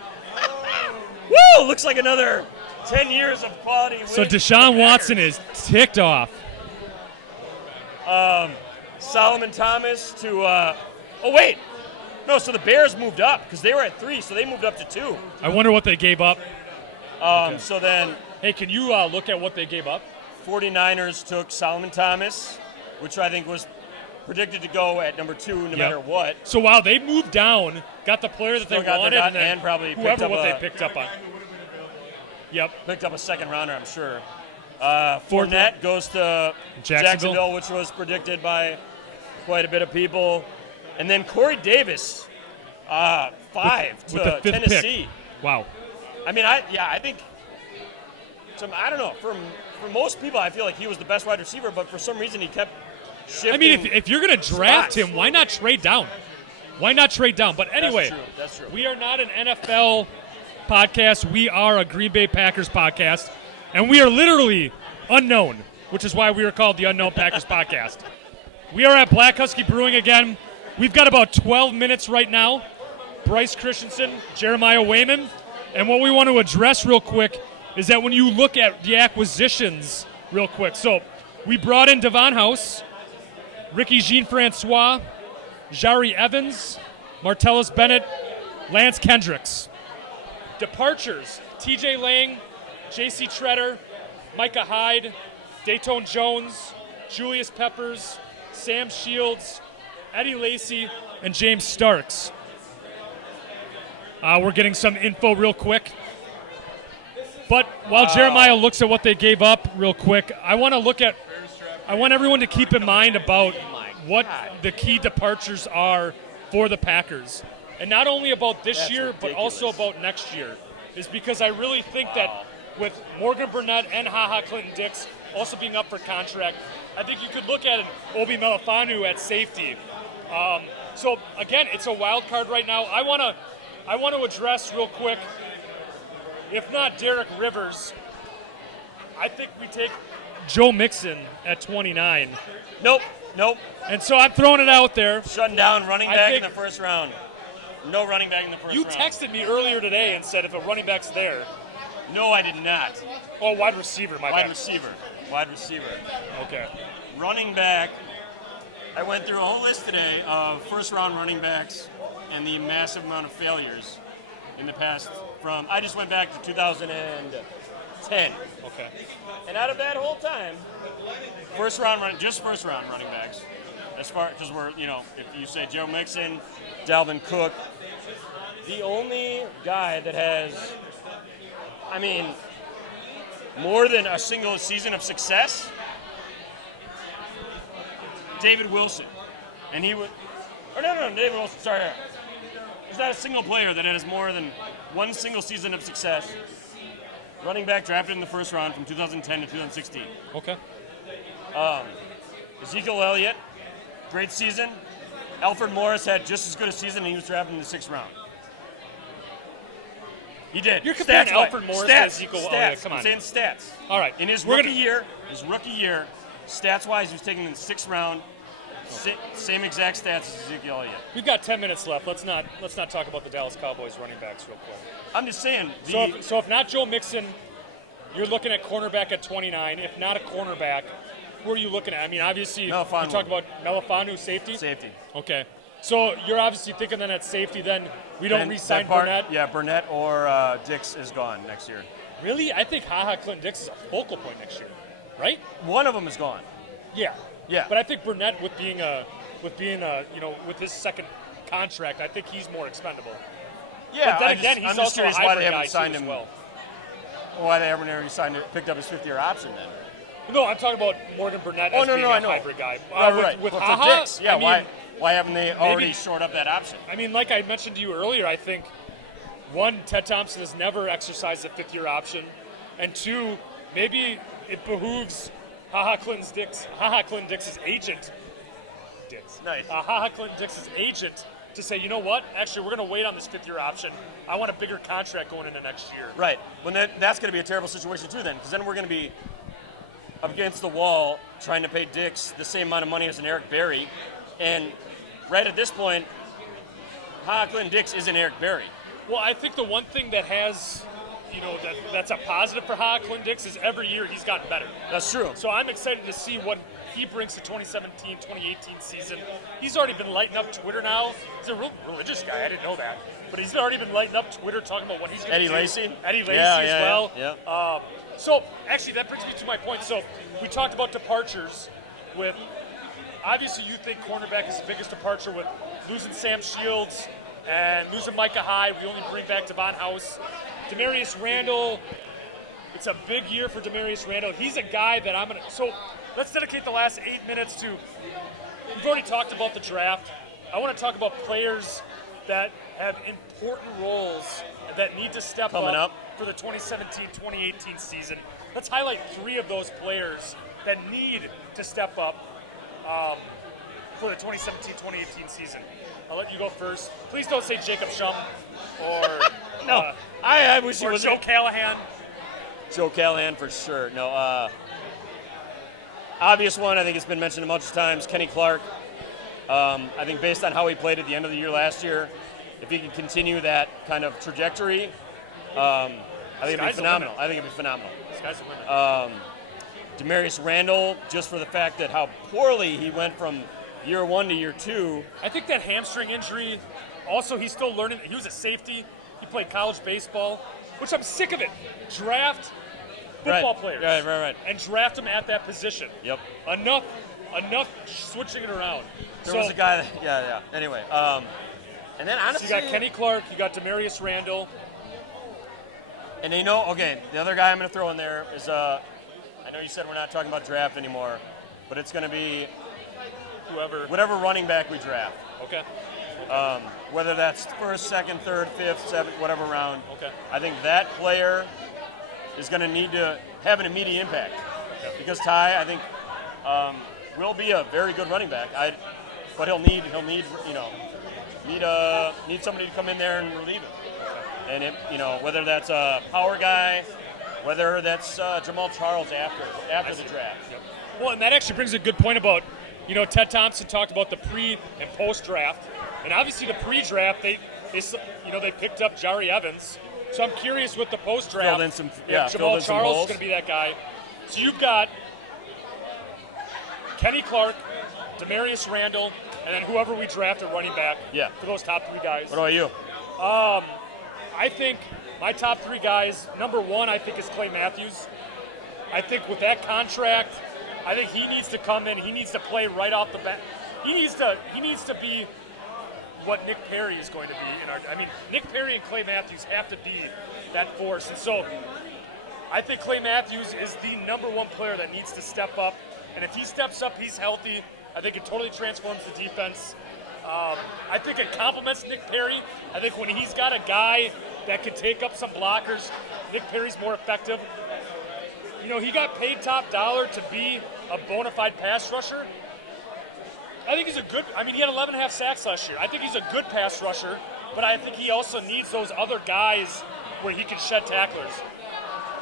Woo! Looks like another 10 years of quality wins. So Deshaun Watson is ticked off. Solomon Thomas to so the Bears moved up because they were at 3, so they moved up to 2. I wonder what they gave up. So then Hey, can you look at what they gave up? 49ers took Solomon Thomas, which I think was predicted to go at number 2 no matter what. So wow, they moved down, got the player that Still they got wanted, their guy, and then and probably picked whoever up what a- they picked up on. Yep. Picked up a second rounder, I'm sure. Fourth Fournette goes to Jacksonville. which was predicted by quite a bit of people. And then Corey Davis, 5 with the to 5th Tennessee. pick. Wow. I mean, I think I don't know. For most people, I feel like he was the best wide receiver, but for some reason he kept shifting. I mean, if you're going to draft spots. him, why not trade down? Why not trade down? But anyway, That's true. we are not an NFL podcast. We are a Green Bay Packers podcast. And we are literally unknown, which is why we are called the Unknown Packers Podcast. We are at Black Husky Brewing again. We've got about 12 minutes right now. Bryce Christensen, Jeremiah Wayman. And what we want to address real quick is that when you look at the acquisitions real quick. So we brought in Devon House, Ricky Jean-Francois, Jari Evans, Martellus Bennett, Lance Kendricks. Departures, TJ Lang, J.C. Treader, Micah Hyde, Dayton Jones, Julius Peppers, Sam Shields, Eddie Lacy, and James Starks. We're getting some info real quick. But while Jeremiah looks at what they gave up real quick, I want everyone to keep in mind about what the key departures are for the Packers. And not only about this year, but also about next year. Is because I really think that with Morgan Burnett and HaHa Clinton-Dix also being up for contract, I think you could look at an Obi Melifonwu at safety. So again, it's a wild card right now. I want to address real quick, if not Derek Rivers, I think we take Joe Mixon at 29. Nope. And so I'm throwing it out there. Shutting down running back in think- the first round. No running back in the first You round. texted me earlier today and said if a running back's there. No, I did not. Oh, wide receiver, my Wide bad. receiver. Okay. Running back. I went through a whole list today of first-round running backs and the massive amount of failures in the past. I just went back to 2010, Okay. and out of that whole time, first-round running backs. As far because if you say Joe Mixon, Dalvin Cook, the only guy that has, more than a single season of success, David Wilson. And he would, David Wilson, sorry. There's not a single player that has more than one single season of success. Running back drafted in the first round from 2010 to 2016. Okay. Ezekiel Elliott, great season. Alfred Morris had just as good a season, and he was drafted in the 6th round. He did. You're comparing Stats-wise. Alfred Morris to Stats. Ezekiel Stats. Elliott. Come on. I'm saying stats. All right. In his We're rookie gonna- year, stats-wise, he was taken in the 6th round. Same exact stats as Ezekiel Elliott. We've got 10 minutes left. Let's not talk about the Dallas Cowboys running backs real quick. I'm just saying. So if not Joe Mixon, you're looking at cornerback at 29. If not a cornerback, who are you looking at? I mean, obviously, you Melifonwu. talk about Melifonwu, safety? Safety. Okay. So you're obviously thinking then at safety, then we don't re-sign Burnett? Yeah, Burnett or Dix is gone next year. Really? I think HaHa Clinton-Dix is a focal point next year, right? One of them is gone. Yeah. Yeah. But I think Burnett with his second contract, I think he's more expendable. Yeah, But then again, he's I'm just also a curious why hybrid they guy haven't signed too as him. well. Why they haven't already picked up his 5th-year option then? No, I'm talking about Morgan Burnett Oh, as no, being no, I a know. hybrid guy. With But Haha, for Dix, yeah. I mean, why haven't they already shored up that option? I mean, like I mentioned to you earlier, I think one, Ted Thompson has never exercised a 5th-year option, and two, maybe it behooves Clinton Dix's agent, Nice. Clinton Dix's agent, to say, you know what? Actually, we're going to wait on this 5th-year option. I want a bigger contract going into next year. Right. Well, that's going to be a terrible situation too then, because then we're going to be up against the wall trying to pay Dix the same amount of money as an Eric Berry, and right at this point, Clinton Dix isn't Eric Berry. Well, I think the one thing that has, that's a positive for Clinton Dix is every year he's gotten better. That's true. So I'm excited to see what he brings to 2017-2018 season. He's already been lighting up Twitter now. He's a real religious guy. I didn't know that. But he's already been lighting up Twitter talking about what he's going to do. Eddie Lacy? Eddie Lacy Yeah, as well. Yeah. So actually, that brings me to my point. So we talked about departures with, obviously you think cornerback is the biggest departure with losing Sam Shields and losing Micah Hyde. We only bring back Devon House. Demarius Randall, it's a big year for Demarius Randall. He's a guy that I'm going to, so let's dedicate the last 8 minutes to, we've already talked about the draft. I want to talk about players that have important roles that need to step Coming up for the 2017-2018 season. Let's highlight 3 of those players that need to step up for the 2017-2018 season. I'll let you go first. Please don't say Jacob Shump or No, I wish he or was Joe Callahan. Joe Callahan for sure. No, obvious one. I think it's been mentioned a bunch of times. Kenny Clark. I think based on how he played at the end of the year last year, if he can continue that kind of trajectory, I think it'd be phenomenal. I think it'd be phenomenal. This guy's a winner. Demarius Randall, just for the fact that how poorly he went from year 1 to year 2. I think that hamstring injury, also he's still learning. He was a safety. He played college baseball, which I'm sick of it. Draft football players. Right. And draft them at that position. Yep. Enough switching it around. There was a guy that, yeah. Anyway, and then So honestly, you got Kenny Clark, you got Demarius Randall. and the other guy I'm going to throw in there is, I know you said we're not talking about draft anymore, but it's going to be whatever running back we draft. Okay. Whether that's first, second, third, fifth, seventh, whatever round. Okay. I think that player is going to need to have an immediate impact. Okay. Because Ty, I think, will be a very good running back. But he'll need somebody to come in there and relieve him. And whether that's a power guy, whether that's Jamal Charles after the draft. Yep. Well, and that actually brings a good point about, Ted Thompson talked about the pre and post draft, and obviously the pre-draft they picked up Jari Evans. So I'm curious with the post draft Filled in some Jamal Charles is holes. going to be that guy. So you've got Kenny Clark, Demarius Randall, and then whoever we draft at running back. Yeah. For those top 3 guys. What about you? I think my top 3 guys, number 1, I think is Clay Matthews. I think with that contract, I think he needs to come in. He needs to play right off the bat. He needs to be what Nick Perry is going to be. Nick Perry and Clay Matthews have to be that force. And so I think Clay Matthews is the number 1 player that needs to step up. And if he steps up, he's healthy. I think it totally transforms the defense. I think it complements Nick Perry. I think when he's got a guy that can take up some blockers, Nick Perry's more effective. He got paid top dollar to be a bona fide pass rusher. I think he's a good, he had 11.5 sacks last year. I think he's a good pass rusher, but I think he also needs those other guys where he can shed tacklers.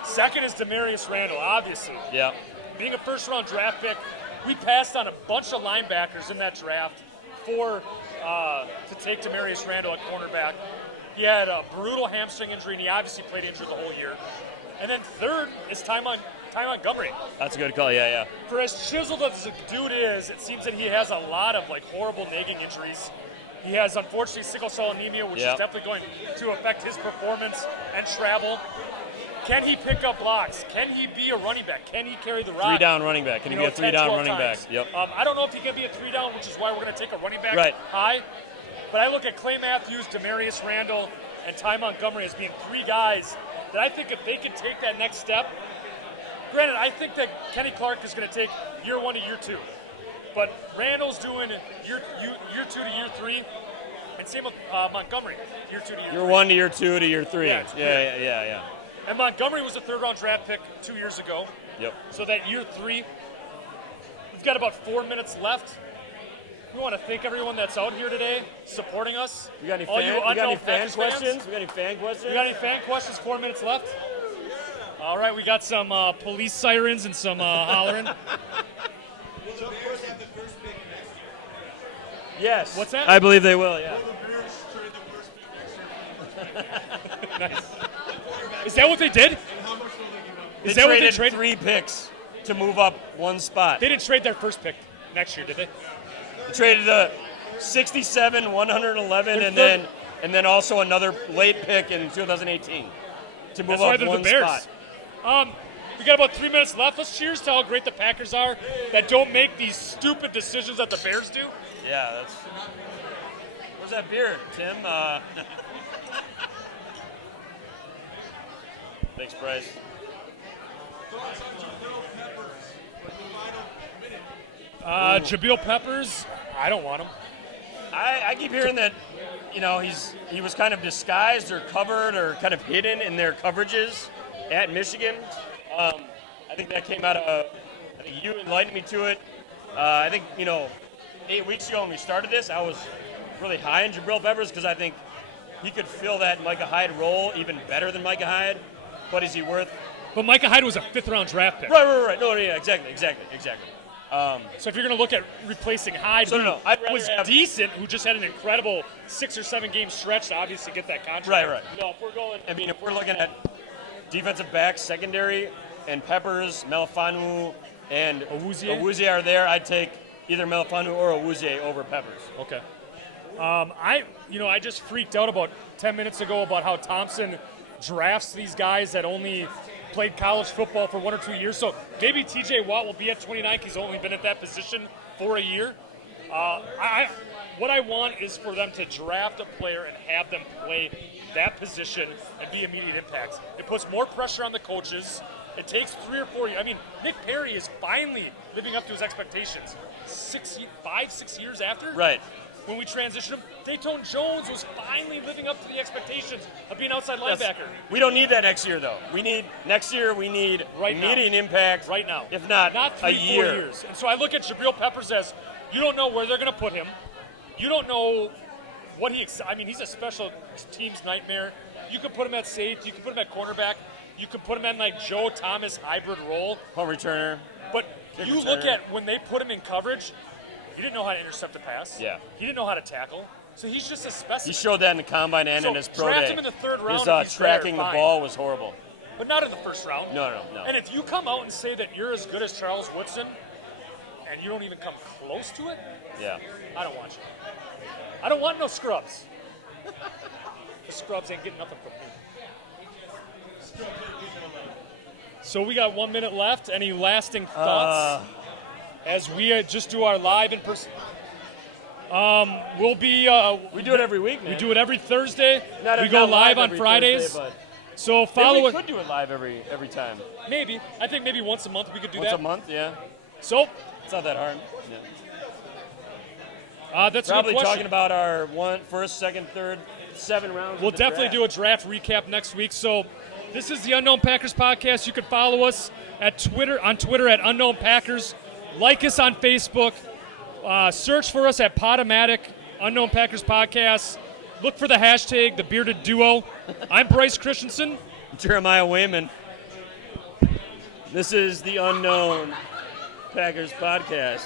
Second is Demarius Randall, obviously. Yeah. Being a first-round draft pick, we passed on a bunch of linebackers in that draft to take Demarius Randall at cornerback. He had a brutal hamstring injury, and he obviously played injured the whole year. And then third is Ty Montgomery. That's a good call. Yeah. For as chiseled as the dude is, it seems that he has a lot of horrible nagging injuries. He has, unfortunately, sickle cell anemia, which is definitely going to affect his performance and travel. Can he pick up blocks? Can he be a running back? Can he carry the rock? 3-down running back. Can he be a 10, 3-down 12 running back? times? Yep. I don't know if he can be a 3-down, which is why we're going to take a running back Right. high. But I look at Clay Matthews, Demarius Randall, and Ty Montgomery as being three guys that I think if they can take that next step, granted, I think that Kenny Clark is going to take year 1 to year 2. But Randall's doing year 2 to year 3, and same with Montgomery, year 2 to year 3. Year 1 to year 2 to year 3. Yeah, it's Yeah. And Montgomery was a third-round draft pick 2 years ago. Yep. So that year 3, we've got about 4 minutes left. We want to thank everyone that's out here today supporting us. We got any All you fan unknown Packers fans. questions? We got any fan questions? We got any fan questions? 4 minutes left. All right, we got some police sirens and some hollering. Yes. What's that? I believe they will, yeah. Nice. Is that what they did? They Is that what they traded traded? 3 picks to move up 1 spot. They didn't trade their first pick next year, did they? They traded the 67, 111, and then also another late pick in 2018 to move That's why up they're 1 the Bears. spot. We got about 3 minutes left. Let's cheers to how great the Packers are that don't make these stupid decisions that the Bears do. Yeah, that's. Where's that beer, Tim? Thanks, Bryce. Jabril Peppers, I don't want him. I keep hearing that, he was kind of disguised or covered or kind of hidden in their coverages at Michigan. I think that came out of, I think you enlightened me to it. I think, 8 weeks ago when we started this, I was really high on Jabril Peppers because I think he could fill that Micah Hyde role even better than Micah Hyde. But is he worth? But Micah Hyde was a 5th-round draft pick. Right. No, yeah, exactly. So if you're going to look at replacing Hyde, who I'd rather was have- decent, who just had an incredible 6 or 7 game stretch to obviously get that contract. Right. No, if we're going, If we're looking at defensive backs, secondary, and Peppers, Melifanu, and Awuzie are there, I'd take either Melifanu or Awuzie over Peppers. okay. I just freaked out about 10 minutes ago about how Thompson drafts these guys that only played college football for 1 or 2 years. So maybe TJ Watt will be at 29 because he's only been at that position for a year. What I want is for them to draft a player and have them play that position and be immediate impacts. It puts more pressure on the coaches. It takes 3 or 4 years. Nick Perry is finally living up to his expectations. 6 years after? Right. When we transitioned him, Dayton Jones was finally living up to the expectations of being outside linebacker. We don't need that next year, though. Next year we need Right now. immediate impact. Right now. If not 3, a 4 year. years. And so I look at Jabril Peppers as, you don't know where they're going to put him. You don't know what he's a special teams nightmare. You could put him at safety. You could put him at cornerback. You could put him in like Joe Thomas hybrid role. Punt returner. But Kick you look returner. at when they put him in coverage, he didn't know how to intercept a pass. Yeah. He didn't know how to tackle. So he's just a specimen. He showed that in the combine and So in his pro draft day. him in the 3rd round His if he's tracking there, the fine. ball was horrible. But not in the 1st round. No. And if you come out and say that you're as good as Charles Woodson and you don't even come close to it, Yeah. I don't want you. I don't want no scrubs. The scrubs ain't getting nothing from me. So we got 1 minute left. Any lasting thoughts as we just do our live in person? We'll be. We do it every week, man. We do it every Thursday. Not- we go not live on every Fridays. Thursday, So but follow we it. could do it live every time. Maybe. I think maybe once a month we could do Once that. a month, yeah. So It's not that hard. Yeah. that's a Probably good question. talking about our 1st, 2nd, 3rd, 7 rounds. We'll of the definitely draft. do a draft recap next week. So this is the Unknown Packers podcast. You can follow us on Twitter at Unknown Packers. Like us on Facebook. Search for us at Podomatic, Unknown Packers podcast. Look for the hashtag, The Bearded Duo. I'm Bryce Christensen. Jeremiah Wayman. This is the Unknown Packers podcast.